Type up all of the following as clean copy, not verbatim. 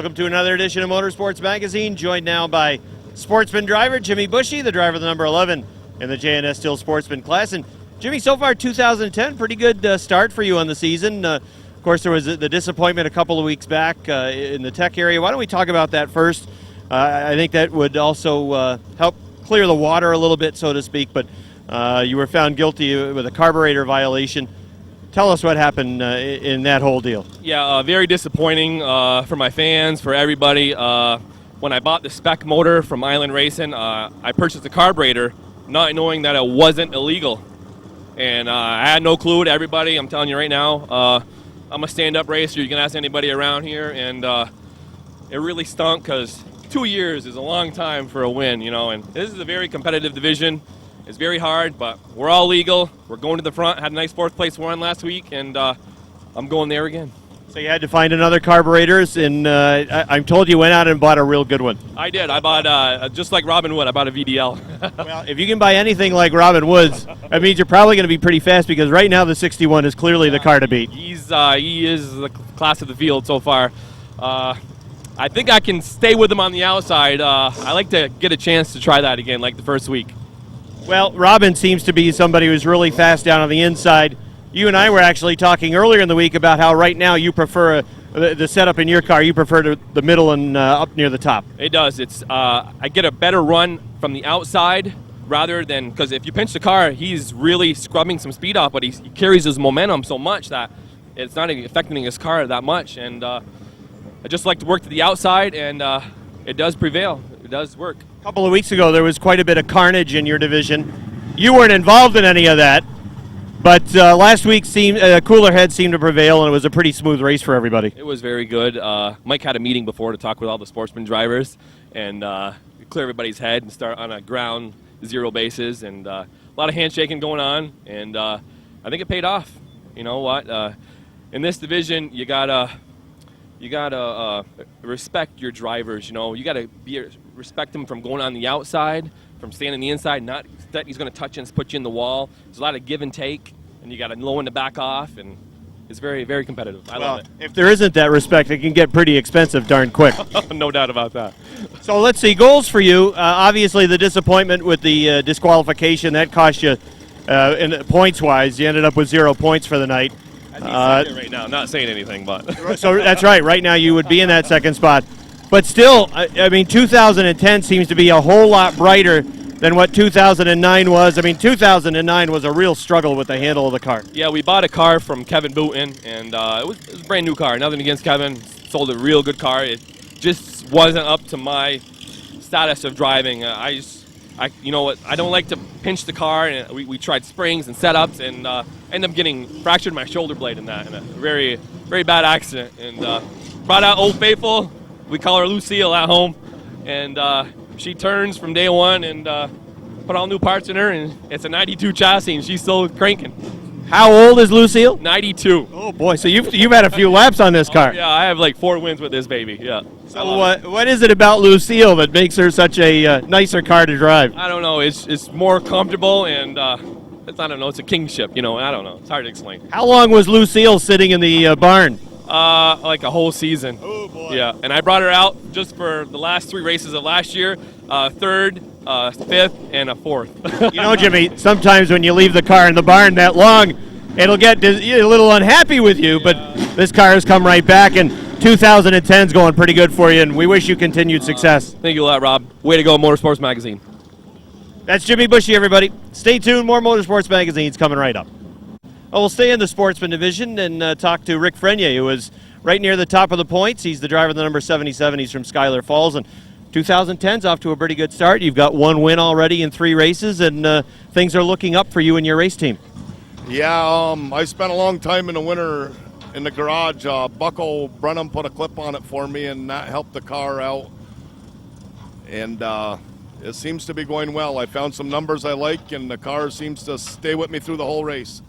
Welcome to another edition of Motorsports Magazine, joined now by sportsman driver Jimmy Bushy, the driver of the number 11 in the JNS Still Sportsman class. And Jimmy, so far 2010, pretty good start for you on the season. Of course, there was the disappointment a couple of weeks back in the tech area. Why don't we talk about that first? I think that would also help clear the water a little bit, so to speak, but you were found guilty with a carburetor violation. Tell us what happened in that whole deal. Yeah, very disappointing for my fans, for everybody. When I bought the spec motor from Airborne Racing, I purchased the carburetor not knowing that it wasn't illegal. And I had no clue to everybody. I'm telling you right now, I'm a stand-up racer. You can ask anybody around here. And it really stunk because 2 years is a long time for a win, you know. And this is a very competitive division. It's very hard, but we're all legal. We're going to the front. Had a nice fourth place run last week, and I'm going there again. So you had to find another carburetors, and I'm told you went out and bought a real good one. I did. I bought, just like Robin Wood, I bought a VDL. Well, if you can buy anything like Robin Wood's, that means you're probably going to be pretty fast, because right now the 61 is clearly the car to beat. He is the class of the field so far. I think I can stay with him on the outside. I like to get a chance to try that again, like the first week. Well, Robin seems to be somebody who's really fast down on the inside. You and I were actually talking earlier in the week about how right now you prefer the setup in your car. You prefer the middle and up near the top. It does. It's I get a better run from the outside rather than, because if you pinch the car, he's really scrubbing some speed off, but he carries his momentum so much that it's not affecting his car that much. And I just like to work to the outside, and it does prevail. It does work. A couple of weeks ago, there was quite a bit of carnage in your division. You weren't involved in any of that, but last week cooler heads seemed to prevail, and it was a pretty smooth race for everybody. It was very good. Mike had a meeting before to talk with all the sportsman drivers and clear everybody's head and start on a ground zero basis, and a lot of handshaking going on, and I think it paid off. You know what? In this division, you gotta respect your drivers. You know, you gotta respect them from going on the outside, from standing on the inside. Not that he's going to touch you and put you in the wall. There's a lot of give and take, and you got to know when to back off, and it's very, very competitive. I love it. If there isn't that respect, it can get pretty expensive darn quick. No doubt about that. So let's see, goals for you. Obviously, the disappointment with the disqualification, that cost you, points-wise, you ended up with 0 points for the night. Right now, not saying anything, but so that's right. Right now, you would be in that second spot. But still, I mean, 2010 seems to be a whole lot brighter than what 2009 was. I mean, 2009 was a real struggle with the handle of the car. Yeah, we bought a car from Kevin Booten, and it was a brand new car. Nothing against Kevin. Sold a real good car. It just wasn't up to my status of driving. You know what? I don't like to pinch the car, and we tried springs and setups, and ended up getting fractured my shoulder blade in that, in a very, very bad accident. And brought out Old Faithful. We call her Lucille at home, and she turns from day one, and put all new parts in her, and it's a 92 chassis, and she's still cranking. How old is Lucille? 92. Oh boy! So you've had a few laps on this car. Yeah, I have like 4 wins with this baby. Yeah. So what is it about Lucille that makes her such a nicer car to drive? I don't know. It's more comfortable, and I don't know. It's a kingship, you know. I don't know. It's hard to explain. How long was Lucille sitting in the barn? Like a whole season. Oh boy! Yeah, and I brought her out just for the last 3 races of last year: 3rd, 5th, and a 4th. You know, Jimmy, sometimes when you leave the car in the barn that long, it'll get a little unhappy with you. But this car has come right back, and 2010's going pretty good for you, and we wish you continued success. Thank you a lot, Rob. Way to go, Motorsports Magazine. That's Jimmy Bushy, everybody. Stay tuned. More Motorsports Magazine's coming right up. We'll stay in the sportsman division and talk to Rick Frenier, who is right near the top of the points. He's the driver of the number 77. He's from Schuyler Falls, and 2010's off to a pretty good start. You've got 1 win already in 3 races, and things are looking up for you and your race team. Yeah, I spent a long time in the winter in the garage. Bucko Brenham put a clip on it for me, and that helped the car out. And it seems to be going well. I found some numbers I like, and the car seems to stay with me through the whole race.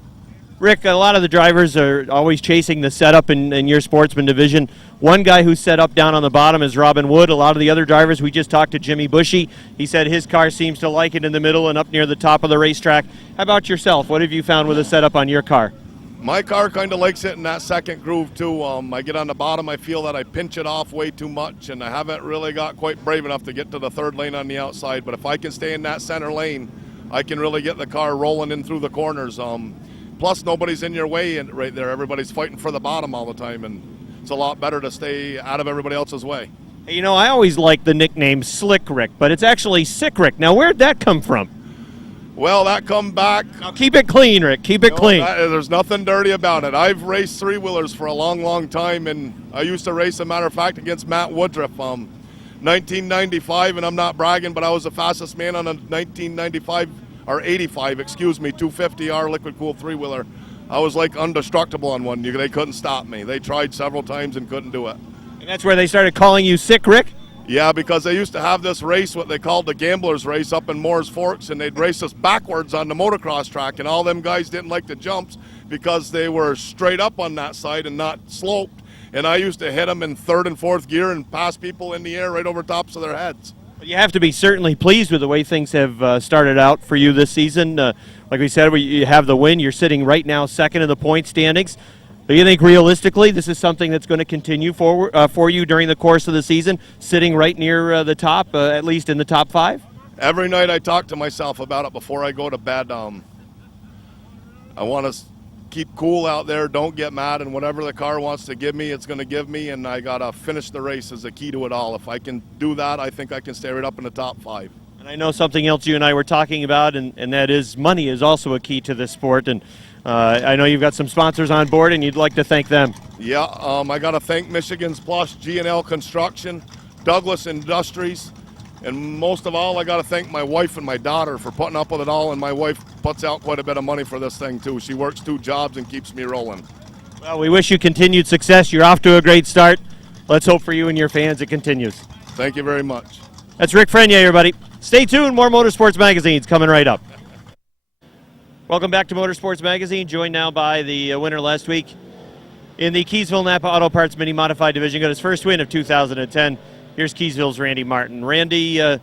Rick, a lot of the drivers are always chasing the setup in your sportsman division. One guy who's set up down on the bottom is Robin Wood. A lot of the other drivers, we just talked to Jimmy Bushy. He said his car seems to like it in the middle and up near the top of the racetrack. How about yourself? What have you found with the setup on your car? My car kind of likes it in that second groove too. I get on the bottom, I feel that I pinch it off way too much, and I haven't really got quite brave enough to get to the third lane on the outside. But if I can stay in that center lane, I can really get the car rolling in through the corners. Plus, nobody's in your way right there. Everybody's fighting for the bottom all the time, and it's a lot better to stay out of everybody else's way. Hey, you know, I always like the nickname Slick Rick, but it's actually Sick Rick. Now, where'd that come from? Well, that come back. Now, keep it clean, Rick. Keep it clean. There's nothing dirty about it. I've raced three-wheelers for a long, long time, and I used to race, as a matter of fact, against Matt Woodruff. 1995, and I'm not bragging, but I was the fastest man on a 1995, or 85, 250R liquid-cooled three-wheeler. I was like indestructible on one. They couldn't stop me. They tried several times and couldn't do it. And that's where they started calling you Sick Rick? Yeah, because they used to have this race, what they called the Gamblers Race, up in Moore's Forks, and they'd race us backwards on the motocross track, and all them guys didn't like the jumps because they were straight up on that side and not sloped. And I used to hit them in third and fourth gear and pass people in the air right over tops of their heads. You have to be certainly pleased with the way things have started out for you this season. Like we said, you have the win. You're sitting right now second in the point standings. Do you think realistically this is something that's going to continue for you during the course of the season, sitting right near the top, at least in the top 5? Every night I talk to myself about it before I go to bed. I want to keep cool out there, don't get mad, and whatever the car wants to give me, it's going to give me, and I got to finish the race is the key to it all. If I can do that, I think I can stay right up in the top 5. And I know something else you and I were talking about, and that is money is also a key to this sport. And I know you've got some sponsors on board, and you'd like to thank them. Yeah, I got to thank Michigan's Plus, G&L Construction, Douglas Industries, and most of all, I got to thank my wife and my daughter for putting up with it all, and my wife puts out quite a bit of money for this thing, too. She works 2 jobs and keeps me rolling. Well, we wish you continued success. You're off to a great start. Let's hope for you and your fans it continues. Thank you very much. That's Rick Frenier, everybody. Stay tuned. More Motorsports Magazine's coming right up. Welcome back to Motorsports Magazine, joined now by the winner last week in the Keysville Napa Auto Parts Mini Modified Division. Got his first win of 2010. Here's Keysville's Randy Martin. Randy,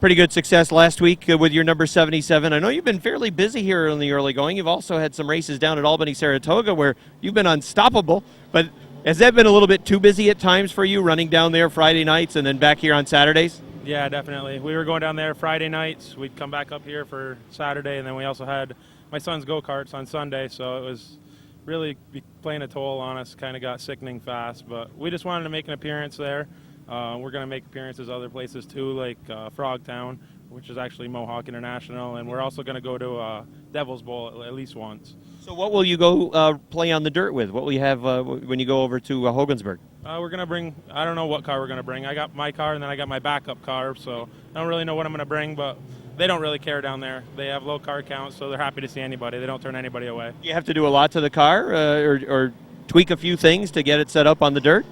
pretty good success last week with your number 77. I know you've been fairly busy here in the early going. You've also had some races down at Albany, Saratoga, where you've been unstoppable. But has that been a little bit too busy at times for you, running down there Friday nights and then back here on Saturdays? Yeah, definitely. We were going down there Friday nights. We'd come back up here for Saturday, and then we also had my son's go-karts on Sunday, so it was really playing a toll on us. Kind of got sickening fast, but we just wanted to make an appearance there. We're going to make appearances other places too, like Frogtown, which is actually Mohawk International, and we're also going to go to Devil's Bowl at least once. So what will you go play on the dirt with? What will you have when you go over to Hogansburg? We're going to bring, I don't know what car we're going to bring. I got my car, and then I got my backup car, so I don't really know what I'm going to bring, but they don't really care down there. They have low car counts, so they're happy to see anybody. They don't turn anybody away. You have to do a lot to the car or tweak a few things to get it set up on the dirt?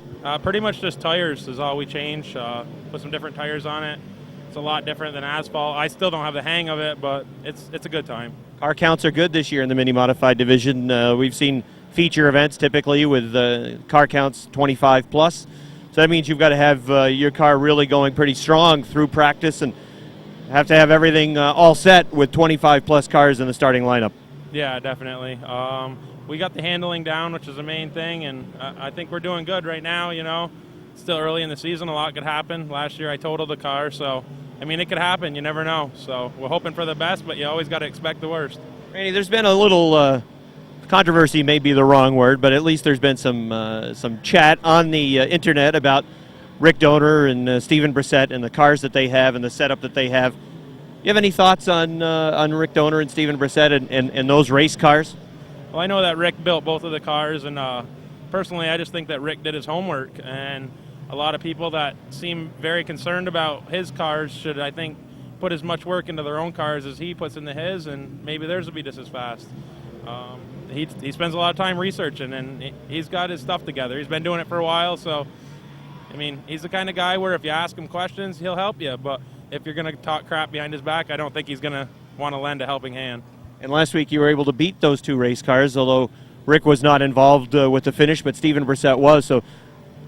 Pretty much just tires is all we change. Put some different tires on it. It's a lot different than asphalt. I still don't have the hang of it, but it's a good time. Car counts are good this year in the Mini Modified Division. We've seen feature events typically with car counts 25 plus. So that means you've got to have your car really going pretty strong through practice and have to have everything all set with 25 plus cars in the starting lineup. Yeah, definitely. We got the handling down, which is the main thing, and I think we're doing good right now. You know, still early in the season, a lot could happen. Last year I totaled the car, so I mean it could happen. You never know. So we're hoping for the best, but you always got to expect the worst. Randy, there's been a little controversy, may be the wrong word, but at least there's been some chat on the internet about Rick Donor and Steven Brissett and the cars that they have and the setup that they have. You have any thoughts on Rick Donor and Steven Brissett and those race cars? Well, I know that Rick built both of the cars, and personally I just think that Rick did his homework, and a lot of people that seem very concerned about his cars should, I think, put as much work into their own cars as he puts into his, and maybe theirs will be just as fast. He spends a lot of time researching, and he's got his stuff together. He's been doing it for a while, so I mean, he's the kind of guy where if you ask him questions, he'll help you, but if you're going to talk crap behind his back, I don't think he's going to want to lend a helping hand. And last week you were able to beat those 2 race cars, although Rick was not involved with the finish, but Steven Brissett was. So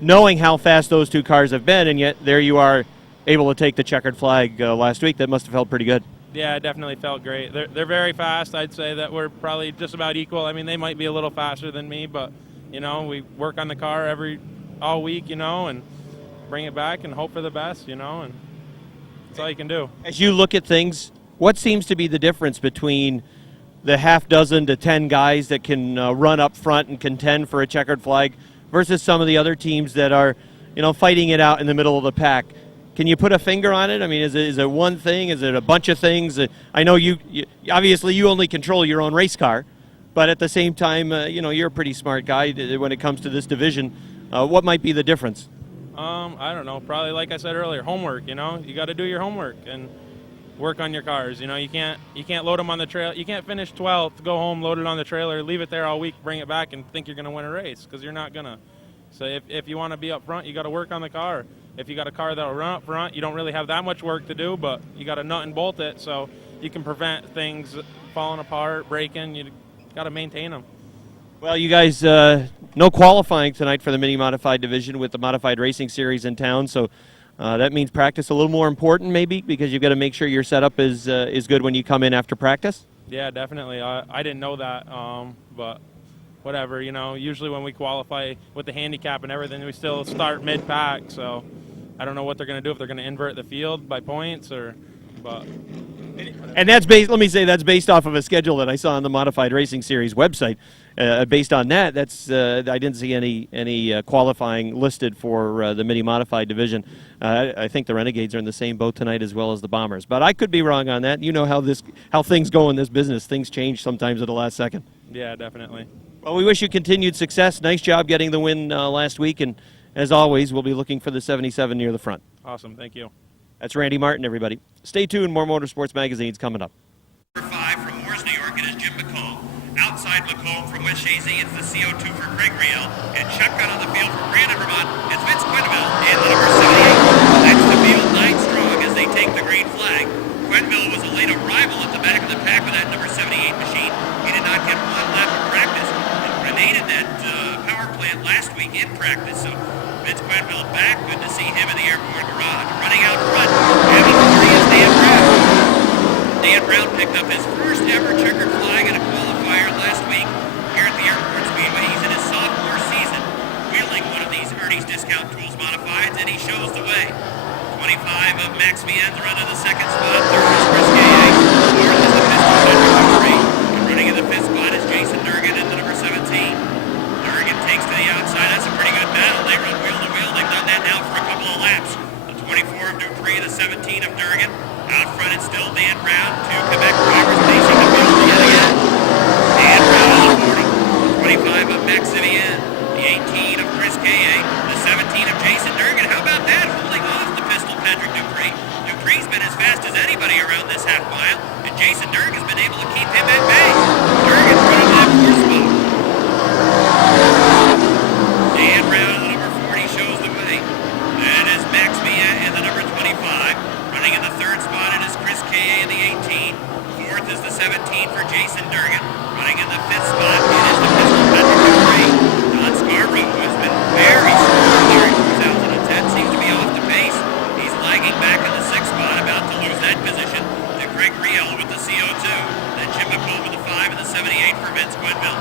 knowing how fast those 2 cars have been, and yet there you are able to take the checkered flag last week, that must have felt pretty good. Yeah, it definitely felt great. They're very fast. I'd say that we're probably just about equal. I mean, they might be a little faster than me, but we work on the car all week, and bring it back and hope for the best, and that's all you can do. As you look at things, what seems to be the difference between the half dozen to 10 guys that can run up front and contend for a checkered flag versus some of the other teams that are, fighting it out in the middle of the pack? Can you put a finger on it? I mean, is it one thing? Is it a bunch of things? I know you obviously you only control your own race car, but at the same time, you're a pretty smart guy when it comes to this division. What might be the difference? I don't know. Probably like I said earlier, homework. You got to do your homework and work on your cars. You can't load them on the trail. You can't finish 12th, go home, load it on the trailer, leave it there all week, bring it back, and think you're going to win a race, because you're not gonna. So if you want to be up front, you got to work on the car. If you got a car that'll run up front, you don't really have that much work to do, but you got to nut and bolt it so you can prevent things falling apart, breaking. You got to maintain them. Well, you guys, no qualifying tonight for the mini modified division with the modified racing series in town, so that means practice a little more important maybe, because you've got to make sure your setup is good when you come in after practice. Yeah, definitely. I didn't know that, but whatever. Usually when we qualify with the handicap and everything, we still start mid-pack, so I don't know what they're going to do, if they're going to invert the field by points but. And that's based. Let me say that's based off of a schedule that I saw on the Modified Racing Series website. Based on that, I didn't see any qualifying listed for the mini modified division. I think the Renegades are in the same boat tonight as well as the Bombers, but I could be wrong on that. You know how things go in this business. Things change sometimes at the last second. Yeah, definitely. Well, we wish you continued success. Nice job getting the win last week, and as always, we'll be looking for the 77 near the front. Awesome, thank you. That's Randy Martin, everybody. Stay tuned, more Motorsports Magazine's coming up. Number 5 from Moores, New York, it is Jim McComb. Outside McComb from West Shazy, it's the CO2 for Craig Riel. And shotgun on the field from Brandon, Vermont, it's Vince Quenneville in the number 78. That's the field 9 strong as they take the green flag. Quenneville was a late arrival at the back of the pack with that number 78 machine. He did not get one lap of practice and grenaded that power plant last week in practice. So Vince Quenneville back. Good to see him in the Airborne Garage. Running out front, having the 3 is Dan Brown. Dan Brown picked up his first ever checkered flag in a qualifier last week here at the Airborne Speedway. He's in his sophomore season, wheeling one of these Ernie's Discount Tools modifieds, and he shows the way. 25 of Max Vien's run to the second spot. Third is Chris Gay. Fourth is the pistol number 3. And running in the 5th spot is Jason Durgan in the number 17. Durgan takes to the outside. That's a pretty good battle. They run wheel to wheel. They've done that now for a couple of laps. The 24 of Dupree, the 17 of Durgan. Out front, it's still Dan Brown. 2 Quebec drivers pacing the field yet again. Dan Brown on the 40. 25 of Max Vivian. The 18 of Chris Kaye. The 17 of Jason Durgan. How about that? Holding off the pistol Patrick Dupree. Dupree's been as fast as anybody around this half mile, and Jason Durgan's been able to keep him at bay. Durgan's running that 4th spot. Dan Brown in the number 40 shows the way. That is Max Mia in the number 25. Running in the 3rd spot, it is Chris Kaye in the 18. 4th is the 17 for Jason Durgan. Running in the 5th spot, it is the pistol Patrick Dupree. Don Scarborough has been very strong here in 2010. Seems to be off the pace. He's lagging back in the 6th spot, about to lose that position to Craig Riel with the CO2. Then Jim McComb with the 5 and the 78 for Vince Quenneville.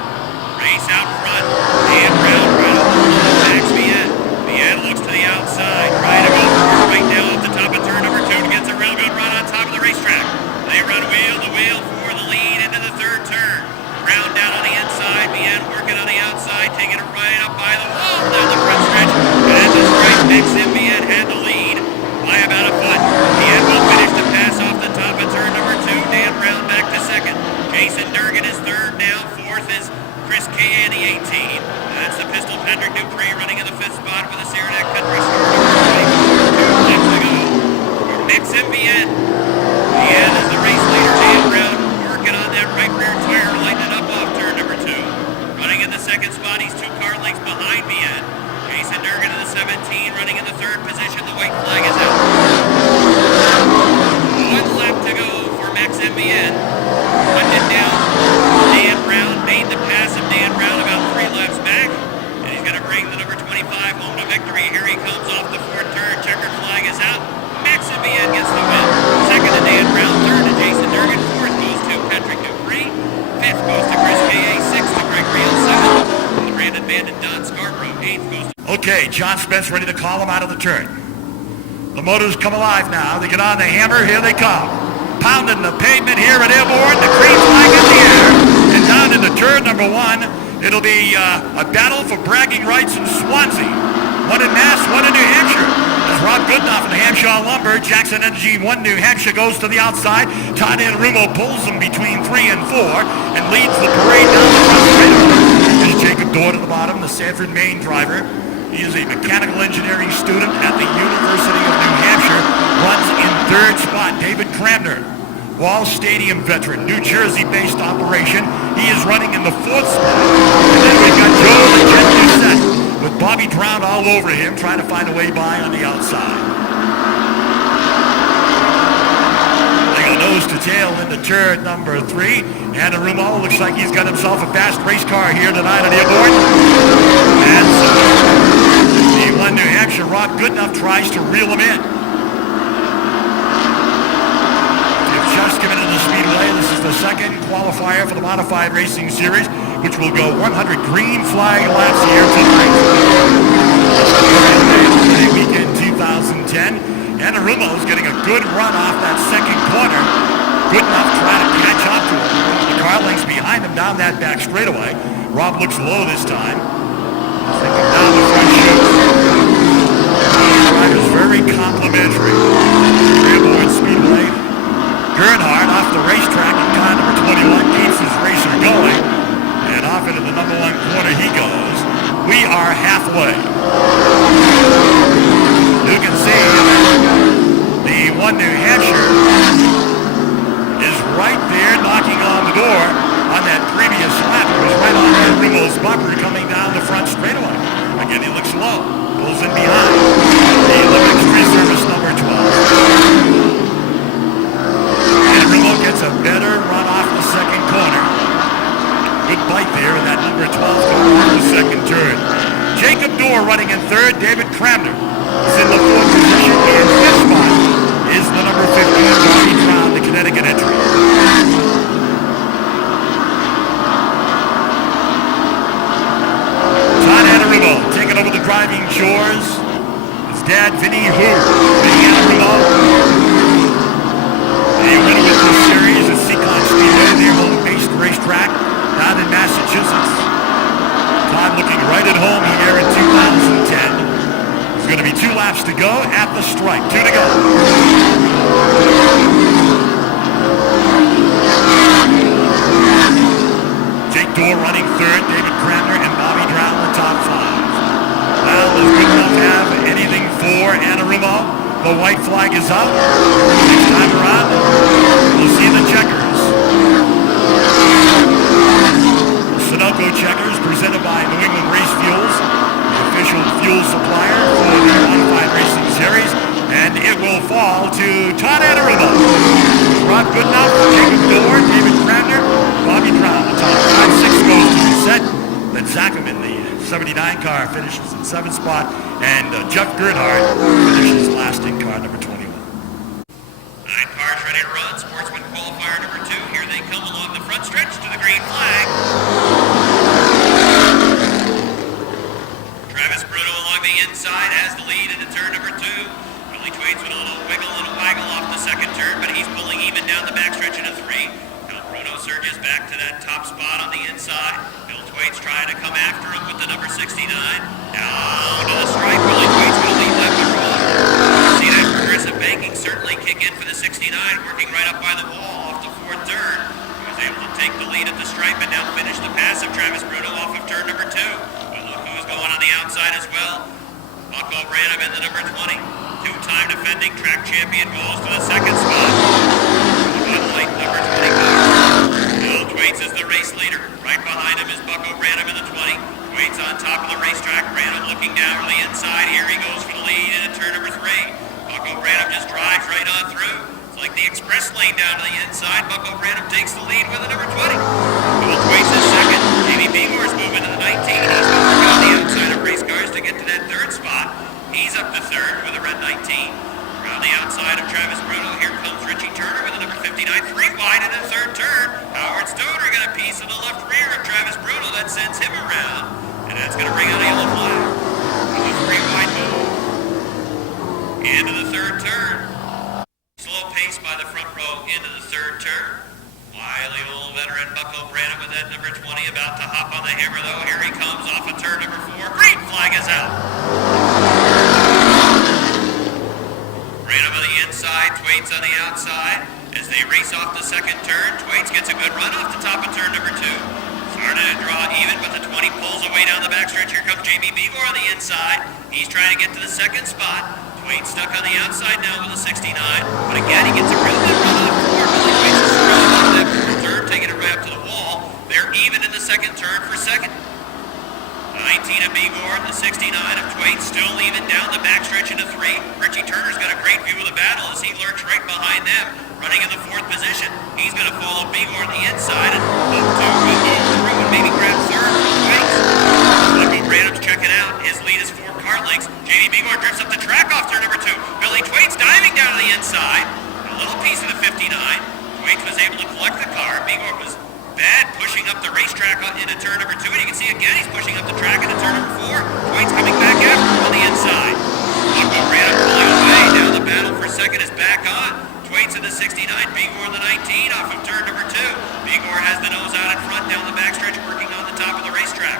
Race out front. Dan Brown right up the Max Vienne. Vienne looks to the outside. Trying to go forward right now at the top of turn number 2. Gets a real good run on top of the racetrack. They run wheel to wheel for the lead into the 3rd turn. Brown down on the inside. Vienne working on the outside. Taking it right up by the wall down the front stretch. And just right next to Vienne had the lead by about a foot. Vienne will finish the pass off the top of turn number 2. Dan Brown back to 2nd. Jason Durgan is 3rd now. 4th is Chris Kaye in the 18. That's the pistol Patrick Dupree running in the 5th spot for the Saranac Country Store. defense ready to call them out of the turn. The motors come alive now. They get on the hammer. Here they come. Pounding the pavement here at Airborne. The green flag in the air. And down into turn number 1, it'll be a battle for bragging rights in Swansea. One in Mass, one in New Hampshire. As Rob Goodenough in the Hampshire Lumber, Jackson Energy 1 New Hampshire goes to the outside. Todd Anarumo pulls them between 3 and 4 and leads the parade down the front straightaway. There's Jacob Dorr to the bottom, the Sanford, Maine driver. He is a mechanical engineering student at the University of New Hampshire. Runs in 3rd spot. David Cramner, Wall Stadium veteran, New Jersey-based operation. He is running in the 4th spot. And then we've got Joe the Jet Doucette with Bobby Brown all over him, trying to find a way by on the outside. They go nose to tail into turn number 3. Anarumo looks like he's got himself a fast race car here tonight at Airborne. And the 1 New Hampshire, Rob Goodenough, tries to reel him in. They've just given it to the Speedway. This is the second qualifier for the Modified Racing Series, which will go 100 green flag laps here tonight. Weekend 2010. Anarumo's getting a good run off that second corner. Goodenough trying to catch up to him. The car length's behind him down that back straightaway. Rob looks low this time. Thinking down the front chute. Drive is very complimentary. Airborne Speedway. Gernhardt off the racetrack in car number 21 keeps his racer going. And off into the number 1 corner he goes. We are halfway. You can see the 1 New Hampshire is right there knocking on the door on that previous lap. It was right on Anarumo's bumper coming down the front straightaway. Again, he looks low. Pulls in behind. The Olympics free service number 12. Anarumo gets a better run off the second corner. Good bite there in that number 12 car on the second turn. Jacob Dorr running in 3rd. David Cramner is in the 4th position. And 5th spot is the number 15 Bobby Brown, the Connecticut entry. Todd Anarumo taking over the driving chores. His dad, Vinny Anarumo. The winner with this series is Seacon Speedway, their home-based racetrack down in Massachusetts. Todd looking right at home here in 2010. There's going to be 2 laps to go at the stripe. 2 to go. Jake Dorr running 3rd. David Cramner and Bobby Brown the top 5. Well, does Goodenough have anything for Anarumo? The white flag is up. Next time around, we'll see the checkers. Sunoco checkers presented by New England Race Fuels, the official fuel supplier for the Modified Racing Series, and it will fall to Todd Anarumo. Rob Goodenough, Jacob Dorr, David Cramner, Bobby Brown. The top 5, 6 goes to reset. Then Zackerman, the 79 car, finishes in 7th spot, and Jeff Gernhardt finishes last in car number 21. 9 cars ready to run. Sportsman qualifier number 2. Here they come along the front stretch to the green flag. Travis Bruno along the inside has the lead into turn number 2. Billy Twaits with a little wiggle and a waggle off the second turn, but he's pulling even down the backstretch into 3. Now Bruno surges back to that top spot on the inside. Bill Twaits trying to come after him with the number 69. Down to the stripe. Billy Twaits going to lead left and right. See that progressive banking certainly kick in for the 69, working right up by the wall off the 4th turn. He was able to take the lead at the stripe and now finish the pass of Travis Bruno off of turn number 2. But look who's going on the outside as well. Bucko Branham in the number 20. 2-time defending track champion goes to the 2nd spot. Bud Light number 20 car. Bill Twaits is the race leader. Right behind him is Bucko Branham in the 20. Twaits on top of the racetrack. Branham looking down on the inside. Here he goes for the lead into turn number 3. Bucko Branham just drives right on through. It's like the express lane down to the inside. Bucko Branham takes the lead with the number 20. Bill Twaits is 2nd. Jamie Beamore's moving to the 19. He's been working on the outside of race cars to get to that 3rd spot. He's up to 3rd with a red 19. Around the outside of Travis Bruno, here comes Richie Turner with the number 59. 3 wide in the 3rd turn. Howard Stoner got a piece of the left rear of Travis Bruno that sends him around. And that's going to bring out a yellow flag. There's a 3 wide move. Into the third turn. Slow pace by the front row into the third turn. Wily old veteran Bucko Branham with that number 20 about to hop on the hammer though. Here he comes off of turn number 4. Green flag is out. Branham on the inside, Thwaites on the outside. As they race off the second turn, Thwaites gets a good run off the top of turn number 2. Started to draw even, but the 20 pulls away down the backstretch. Here comes Jamie Begor on the inside. He's trying to get to the second spot. Thwaites stuck on the outside now with a 69. But again, he gets a real good run off four. Billy Thwaites is strong on that fourth turn, taking it right up to the wall. They're even in the second turn for second. The 19 of Begor, the 69 of Thwaites, still even down the backstretch into 3. Richie Turner's got a great view of the battle as he lurks right behind them, running in the 4th position. He's going to follow Begor on the inside and up to through and maybe grab 3rd for Thwaites. Bucko Branham's checking out. His lead is 4 car lengths. Jamie Begor drifts up the track off turn number 2. Billy Thwaites diving down to the inside. A little piece of the 59. Thwaites was able to collect the car. Begor was bad pushing up the racetrack into turn number 2. And you can see again he's pushing up the track into turn number 4. Thwaites coming back after him on the inside. Bucko Branham pulling away. Now the battle for second is back on. Thwaites in the 69, Begor in the 19 off of turn number 2. Begor has the nose out in front down the backstretch working on the top of the racetrack.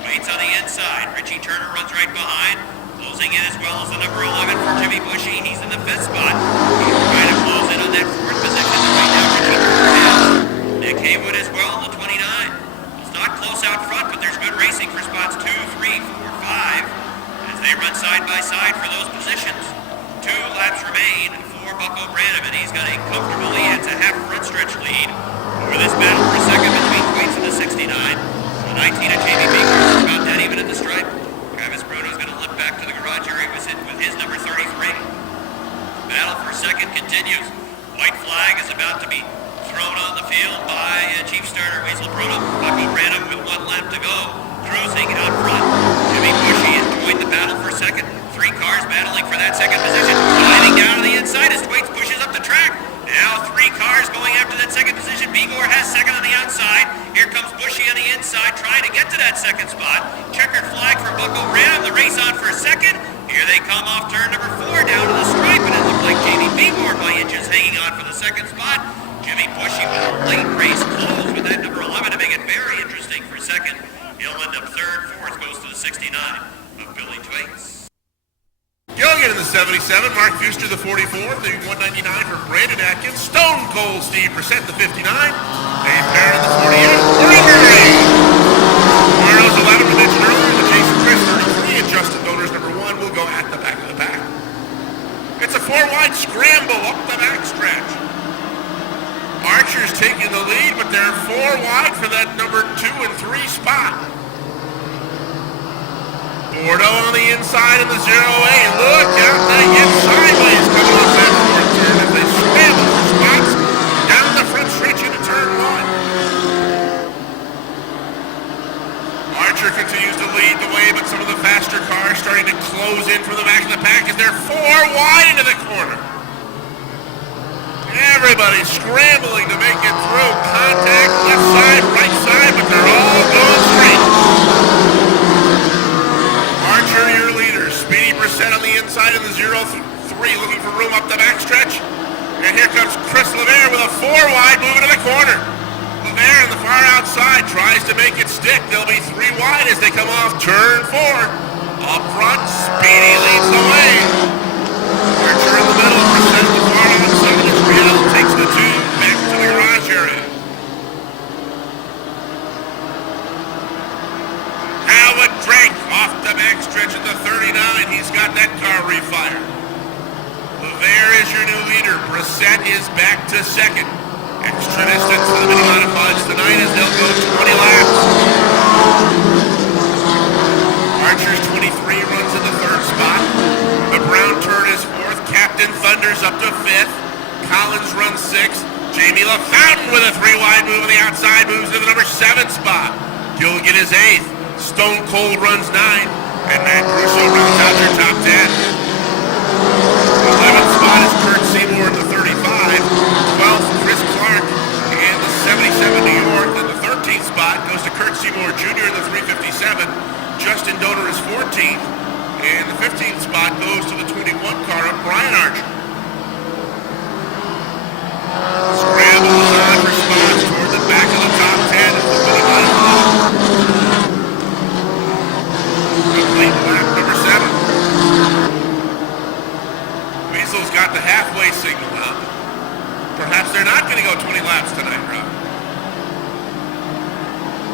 Thwaites on the inside. Richie Turner runs right behind. Closing in as well as the number 11 for Jimmy Bushy. He's in the 5th spot. He's trying to close in on that 4th position that right now Richie Turner has. Nick Haywood as well in the 29. It's not close out front, but there's good racing for spots 2, 3, 4, 5 as they run side by side for those positions. 2 laps remain for Bucko Branham, and he's got a comfortable lead. It's a half front stretch lead over this battle for second between Thwaites and the 69. The 19 of Jamie Begor is about dead even at the stripe. Travis Bruno's going to limp back to the garage area with his number 33. Battle for second continues. White flag is about to be thrown on the field by Chief Starter Weasel Bruno. Bucko Branham with 1 lap to go. Cruising out front. Jimmy Bushy has joined the battle for second. 3 cars battling for that second position. Diving down to the inside as Thwaites pushes up the track. Now 3 cars going after that second position. Begor has second on the outside. Here comes Bushy on the inside trying to get to that second spot. Checkered flag for Bucko Branham. The race on for second. Here they come off turn number 4 down to the stripe, and it looked like Jamie Begor by inches hanging on for the second spot. Jimmy Bushy with a late race close with that number 11 to make it very interesting for second. He'll end up 3rd, 4th goes to the 69 of Billy Thwaites. Gilligan in the 77, Mark Fuster the 44, the 199 for Brandon Atkins, Stone Cold Steve Brissett the 59, Dave Perrin the 48, Gregory. Marno's 11 we mentioned earlier, the Jason Chris 33, and Justin Donors number 1 will go at the back of the pack. It's a 4-wide scramble up the backstretch. Archer's taking the lead, but they're 4 wide for that number 2 and 3 spot. Bordeaux on the inside in the 0A, and look out, they get sideways coming off that 4th turn as they scramble for spots down the front stretch into turn 1. Archer continues to lead the way, but some of the faster cars starting to close in from the back of the pack as they're 4 wide into the corner. Everybody's scrambling to make it through. Contact, left side, right side, but they're all going straight. Archer, your leader. Speedy Brissett on the inside in the 0-3, looking for room up the backstretch. And here comes Chris LeVere with a 4-wide moving to the corner. LeVere in the far outside tries to make it stick. They'll be 3 wide as they come off turn 4. Up front, Speedy leads the way. Archer in the middle, Brissett in the far outside. Real takes the 2 back to the garage area. Howard Drake off the backstretch at the 39. He's got that car refired. LeVere is your new leader. Brissett is back to second. Extra distance for the mini modifieds tonight as they'll go 20 laps. Archer's 23 runs in the 3rd spot. The Brown turn is 4th. Captain Thunder's up to 5th. Collins runs 6th. Jamie LaFountain with a 3-wide move on the outside moves to the number 7 spot. Gilligan is 8th. Stone Cold runs 9. And Matt Russo rounds out your top 10. The 11th spot is Kurt Seymour in the 35. 12th, Chris Clark in the 77 New York. And the 13th spot goes to Kurt Seymour Jr. in the 357. Justin Donor is 14th. And the 15th spot goes to the 21 car up breakaway signal up. Perhaps they're not going to go 20 laps tonight, Rob.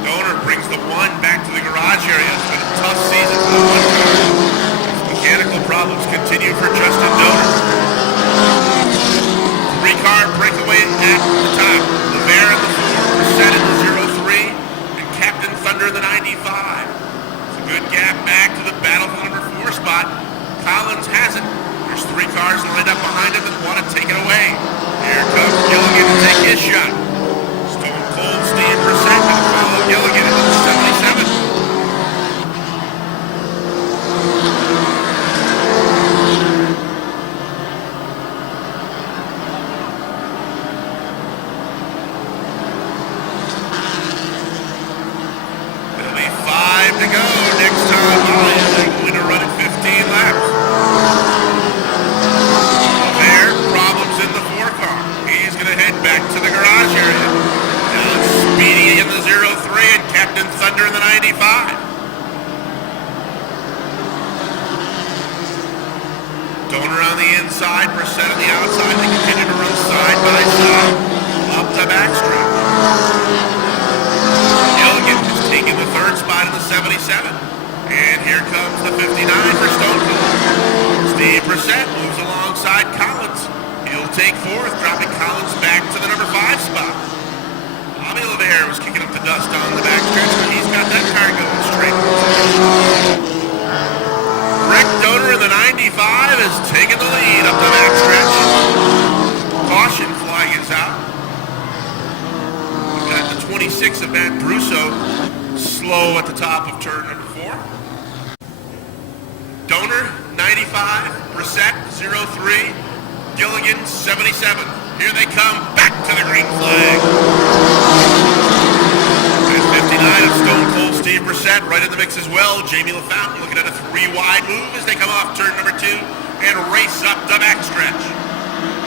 Donor brings the one back to the garage area. It's been a tough season for the one car. Mechanical problems continue for Justin Donor. Three-car breakaway at the top. LeVere in the 4, Brissett in the 03, and Captain Thunder in the 95. It's a good gap back to the battle for the number 4 spot. Collins has it. There's 3 cars lined up behind him that want to take it away. Here comes Gilligan to take his shot. Stone Cold Steve Brissett going to follow Gilligan into the 77. There'll be 5 to go next time by. They're going to run at 15 laps. There, problems in the 4 car. He's going to head back to the garage area. Now it's Speedy in the 03 and Captain Thunder in the 95. Donor on the inside, Brissett on the outside. They continue to run side by side up the backstretch. Gilligan has taken the 3rd spot in the 77. And here comes the 59 for Stone Cold. Steve Brissett moves alongside Collins. He'll take 4th, dropping Collins back to the number 5 spot. Bobby LeVere was kicking up the dust on the backstretch, but he's got that car going straight. Rick Donor in the 95 is taking the lead up the backstretch. Caution flag is out. We've got the 26 of Matt Brusso slow at the top of turn number 4. Donor 95, Brissett 03, Gilligan 77. Here they come back to the green flag. At 59 of Stone Cold Steve Brissett right in the mix as well. Jamie LaFountain looking at a 3-wide move as they come off turn number 2 and race up the backstretch.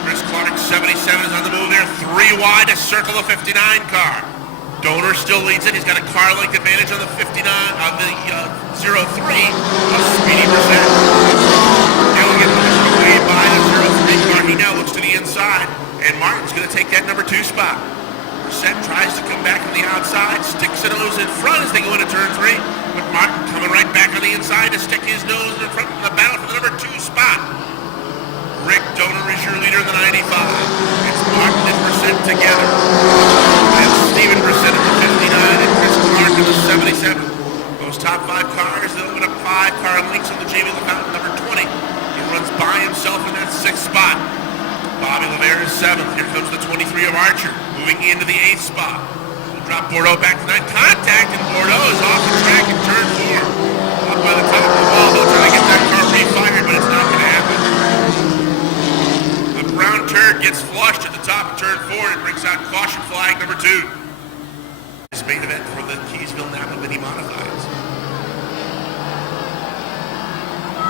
Chris Clark 77 is on the move there, 3 wide to circle the 59 car. Donor still leads it. He's got a car length advantage on the 59 on the 03 of Speedy Brissett. Gilligan way by the 03 car. He now looks to the inside, and Martin's going to take that number 2 spot. Brissett tries to come back on the outside, sticks his nose in front as they go into turn 3, but Martin coming right back on the inside to stick his nose in front of the battle for the number 2 spot. Rick Donor is your leader in the 95. It's Martin and Brissett together. And Steven Brissett in the 59 and Chris Clark in the 77. Those top 5 cars, they'll open up 5 car links on the Jamie LaFountain number 20. He runs by himself in that 6th spot. Bobby LeVere is 7th. Here comes the 23 of Archer, moving into the 8th spot. We'll drop Bordeaux back to 9. Contact, and Bordeaux is off the track in turn 4. Up by the top of the wall, they'll try to get that car refired, but it's not going to happen. The brown turd gets flushed at the top of turn 4 and brings out caution flag number 2. This main event for the Keysville Napa Mini Modifieds.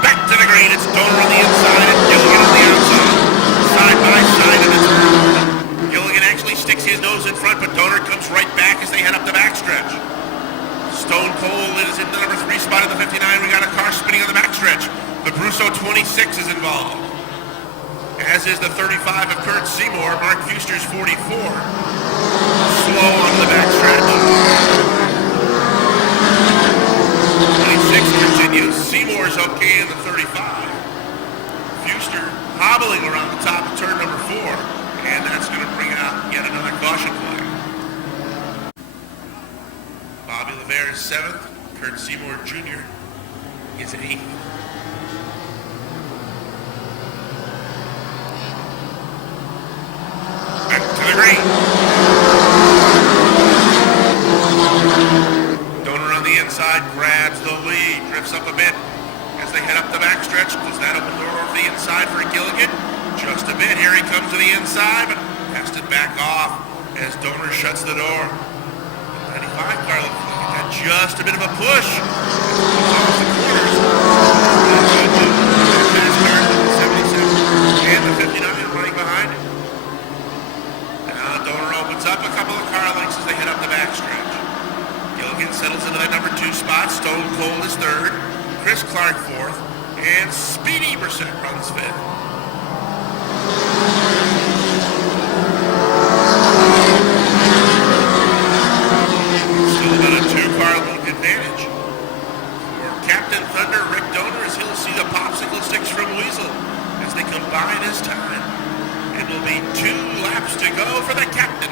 Back to the green, it's Donor on the inside and Gilligan on the outside. Side by side in the turn. Gilligan actually sticks his nose in front, but Donor comes right back as they head up the backstretch. Stone Cold is in the number 3 spot in the 59. We got a car spinning on the backstretch. The Brusso 26 is involved, as is the 35 of Kurt Seymour. Mark Fuster's 44. Slow on the backstretch. 26 continues. Seymour's okay in the 35. Fuster hobbling around the top of turn number 4, and that's going to bring out yet another caution flag. Bobby LeVere is 7th. Kurt Seymour Jr. is 8th. Back to the green. Donor on the inside grabs the lead, drifts up a bit as they head up the backstretch. Does that open the door to the inside for Gilligan? Just a bit. Here he comes to the inside, but has to back off as Donor shuts the door. The 95 car looks like it got just a bit of a push. Comes off the corners. Fast car, the 77 and the 59 running behind it. Now Donor opens up a couple of car lengths as they head up the backstretch. Gilligan settles into that number 2 spot. Stone Cold is 3rd. Chris Clark 4th. And Speedy Brissett runs 5th. Only 2 laps to go for the captain.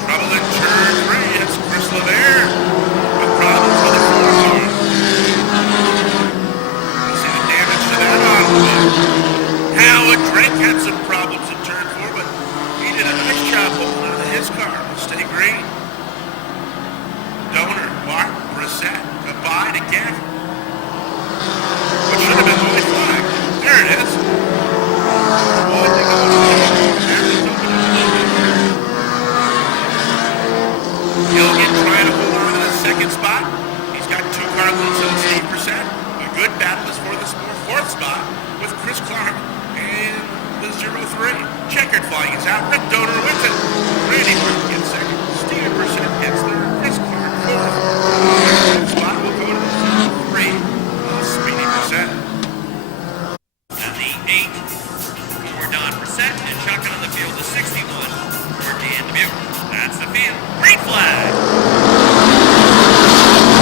Trouble in turn 3. It's Chris LeVere with problems with the four-wheel. You see the damage to that auto. Howard Drake had some problems in turn 4, but he did a nice job holding on to his car. Stay green. Donor, Mark, Brissett, goodbye to Gavin. What should have been the white flag? There it is. Gilligan trying to hold on to the second spot. He's got 2 car leads on Steve Brissett. A good battle is for the fourth spot with Chris Clark and the 0-3. Checkered flying is out. Rick Donor wins it. Randy Martin gets second. Steve Brissett gets third. Chris Clark fourth. Third spot will go to the 3. Speedy Brissett. And the 8 for Don Brissett, and shotgun on the field is 61 for Dan Dubuque. That's the field. Green flag.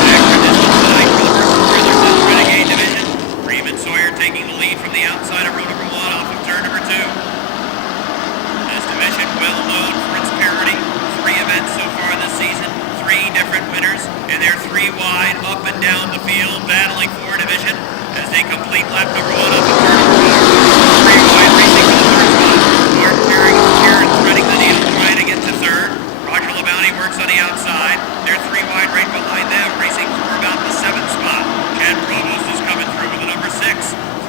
Extra distance line for the first brothers in the Renegade Division. Freeman Sawyer taking the lead from the outside of row number 1 off of turn number 2. This division well known for its parity. 3 events so far this season. 3 different winners, and they're 3 wide up and down the field battling for division as they complete lap number 1 up of turn number 4. 3 wide racing for the third spot. Mark Kieran threading the needle trying to get to third. Roger LaBounty works on the outside. They're 3 wide right behind them, racing for about the 7th spot. Chad Provost is coming through with the number 6.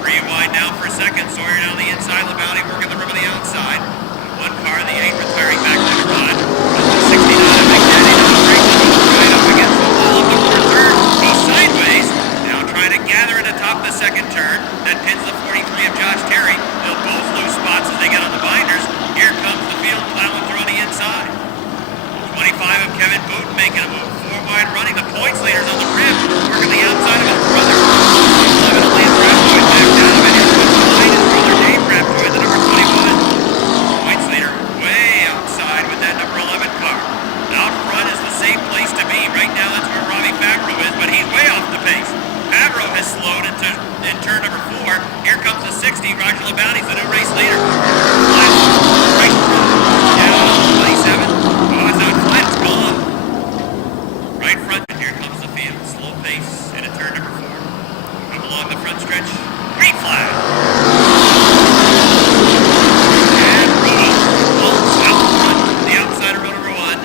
3 wide now for second. Sawyer down the inside. LaBounty working the rim on the outside. 1 car, the 8 retiring back to the garage. The 69 of McDaddy now breaking right up against the wall of the fourth turn. He's sideways. Now trying to gather at the top of the second turn. That pins the 43 of Josh Terry. They'll both lose spots as they get on the binders. Here comes the field plowing through on the inside. 25 of Kevin Booten making a move. 4 wide running. The points leader's on the rim. Working the outside of his brother. 11 of Lance Raptoy back down of it. Here comes behind his brother Dave Raptoy, the number 21. Points leader way outside with that number 11 car. Out front is the safe place to be. Right now that's where Robbie Favreau is, but he's way off the pace. Favreau has slowed in turn number 4. Here comes the 60. Roger LaBounty's the new race leader. Right front. Down 27. Oh, it's not flat. It's gone. Right front. And here comes the field. Slow pace into turn number 4. Come along the front stretch. Green flag. And Rudolph out front. The outside of row number 1.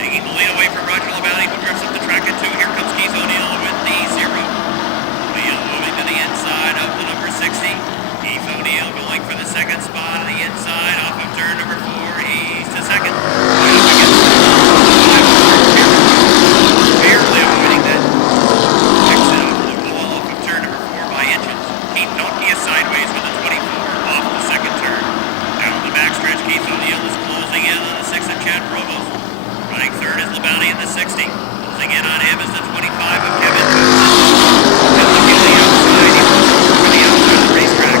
Taking the lead away from Roger LaBounty, who drifts up the track at 2. Here comes Keith O'Neill with the 0. O'Neill moving to the inside of the number 60. Keith O'Neill going for the second spot on the inside off of turn number 4. He's to second. Right up against barely avoiding that exit off the wall off of turn number 4 by inches. Keith Pelkey is sideways with a 24 off the second turn. Down the backstretch, Keith O'Neill is closing in on the 6 of Chad Provost. Running third is LaBounty in the 60. Closing in on him is the 25 of Kevin Booten. And looking to the outside, he moves over to the outside of the racetrack.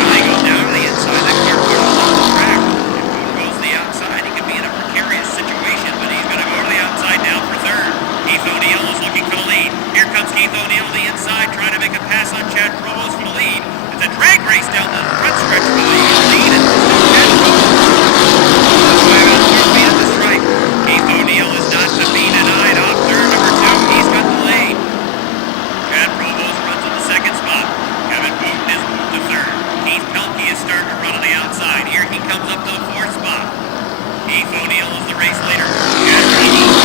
Now he goes down to the inside. That car pushes off the track. If Booten goes to the outside, he could be in a precarious situation, but he's going to go to the outside now for third. Keith O'Neill is looking for the lead. Here comes Keith O'Neill to the inside, trying to make a pass on Chad Provost for the lead. It's a drag race down the front stretch for the lead, and Chad Provost. That's why about 3 feet at the stripe. Keith O'Neill is not to be denied off turn number 2. He's got the lead. Chad Provost runs in the second spot. Kevin Booten is moved to third. Keith Pelkey is starting to run on the outside. Here he comes up to the 4th spot. Keith O'Neill is the race leader. Chad Provost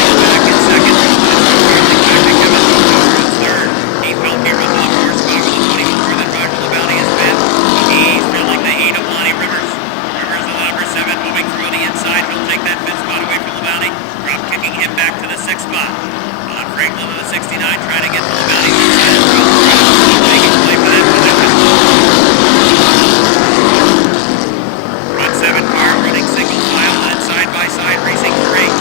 is back in second. Back to Kevin Booten in third. Keith Pelkey runs to the 4th spot with a 24. Then Roger LaBounty is 5th. He's feeling the heat of Lonnie Rivers. Rivers the number 7 moving through on the inside. He'll take that 5th spot away from LaBounty. Drop kicking him back to the 6th spot. Don Franklin to the 69 trying to get to LaBounty. Making play for that position. Front 7 car running single file and side by side racing 3.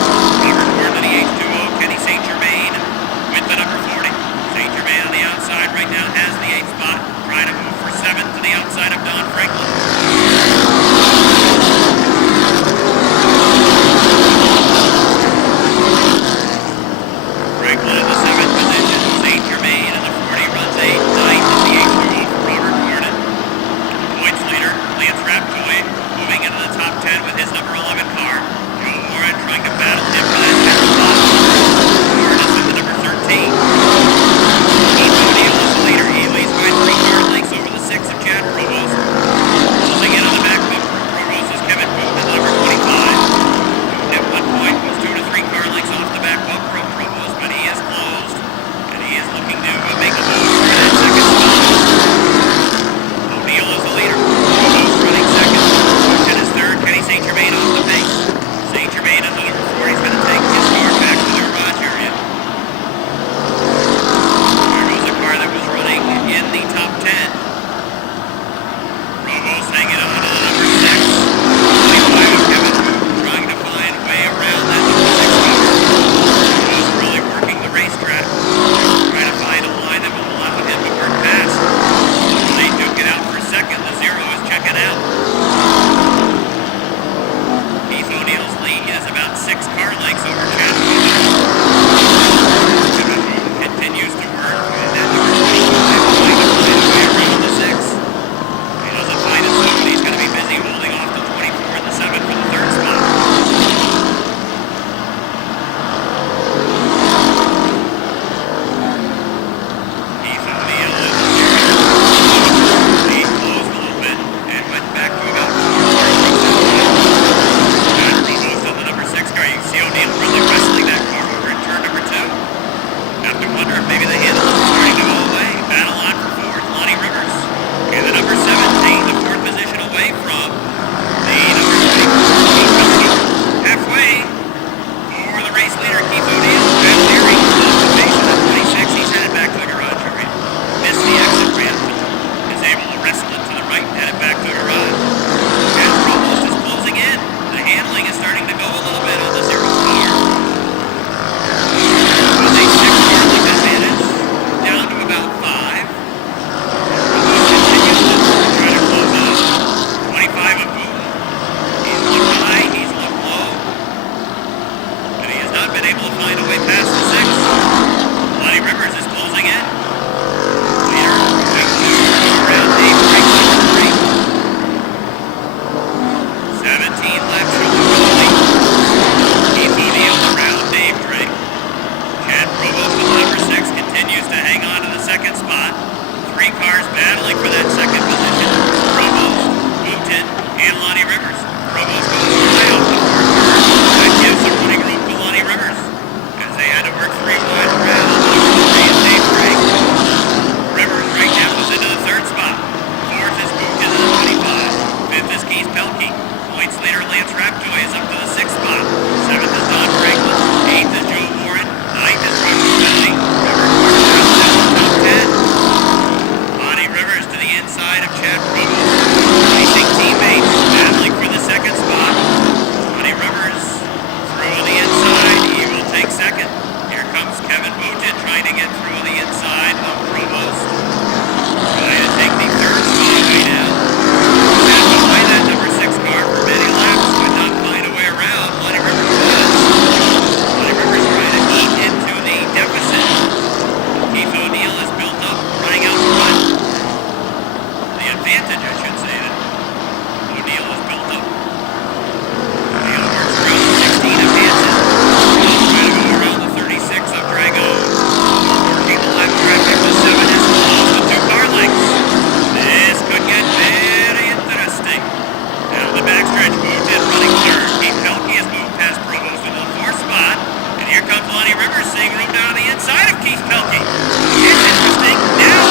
out. Keith O'Neill's lead is about 6 car lengths over Chad Provost. Continues to work, and then number 25 around the 6. He doesn't find it soon. He's going to be busy holding off the 24 and the 7 for the 3rd spot. Keith O'Neill is lead closed a little bit and went back to about 4 cars. Chad Provost on the number 6 car. You can see O'Neill really wrestling that car over in turn number 2. Have to wonder if maybe the handle is starting to go away. Battle on for 4th, Lonnie Rivers. And the number 7 taking the 4th position away from the number 3. Halfway for the race leader, Keith O'Neill. Matt Leary off the base of the 26. He's headed back to the garage area. Missed the exit ramp. Is able to wrestle it to the right and head it back to the garage. And Provost is closing in. The handling is starting to go a little bit on the 0 car. With a 6-car length advantage, down to about 5. Continues to try to close up. 25 of Booten. He's looked high, he's looked low. And he has not been able to find a way past the 6. Lonnie Rivers is closing in. Leader moving to around Dave Drake, number 3. 17 left, showing for the lead. Keith O'Neill around Dave Drake. Chad Provost with number 6 continues to hang on to the 2nd spot. 3 cars battling for that 2nd position. Provost, Booten, and Lonnie Rivers. Provost goes high off the 4th turn. That gives some running room to Lonnie Rivers as they had to work 3 wide around. And Dave Drake. Rivers right now is into the 3rd spot. 4th is Booten in the 25. 5th is Keith Pelkey. Points leader Lance Raptoy is up to the 6th spot. 7th is Don Franklin. 8th is Joe Warren. 9th is Robert Bentley. Rivers quarters out to the top 10. Lonnie Rivers to the inside of Chad Provost. Racing teammates battling for the 2nd spot. Lonnie Rivers through on the inside. He will take 2nd. Here comes Kevin Booten trying to get through on the inside of Provost. Trying to take the 3rd spot way down. And behind that number 6 car for many laps could not find a way around. Lonnie Rivers was. Lonnie Rivers trying to eat into the deficit. Keith O'Neill is built up, running out front. The advantage, I should say, that O'Neill is built up. O'Neill works around the 16 of Hanson. Trying to go around the 36 of Drago. Working the left traffic, the 7 is close to 2 car lengths. This could get very interesting. Down the backstretch, Booten running 3rd. Keith Pelkey has moved past Provost into the 4th spot. And here comes Lonnie Rivers seeing room down the inside of Keith Pelkey. It's interesting. Now,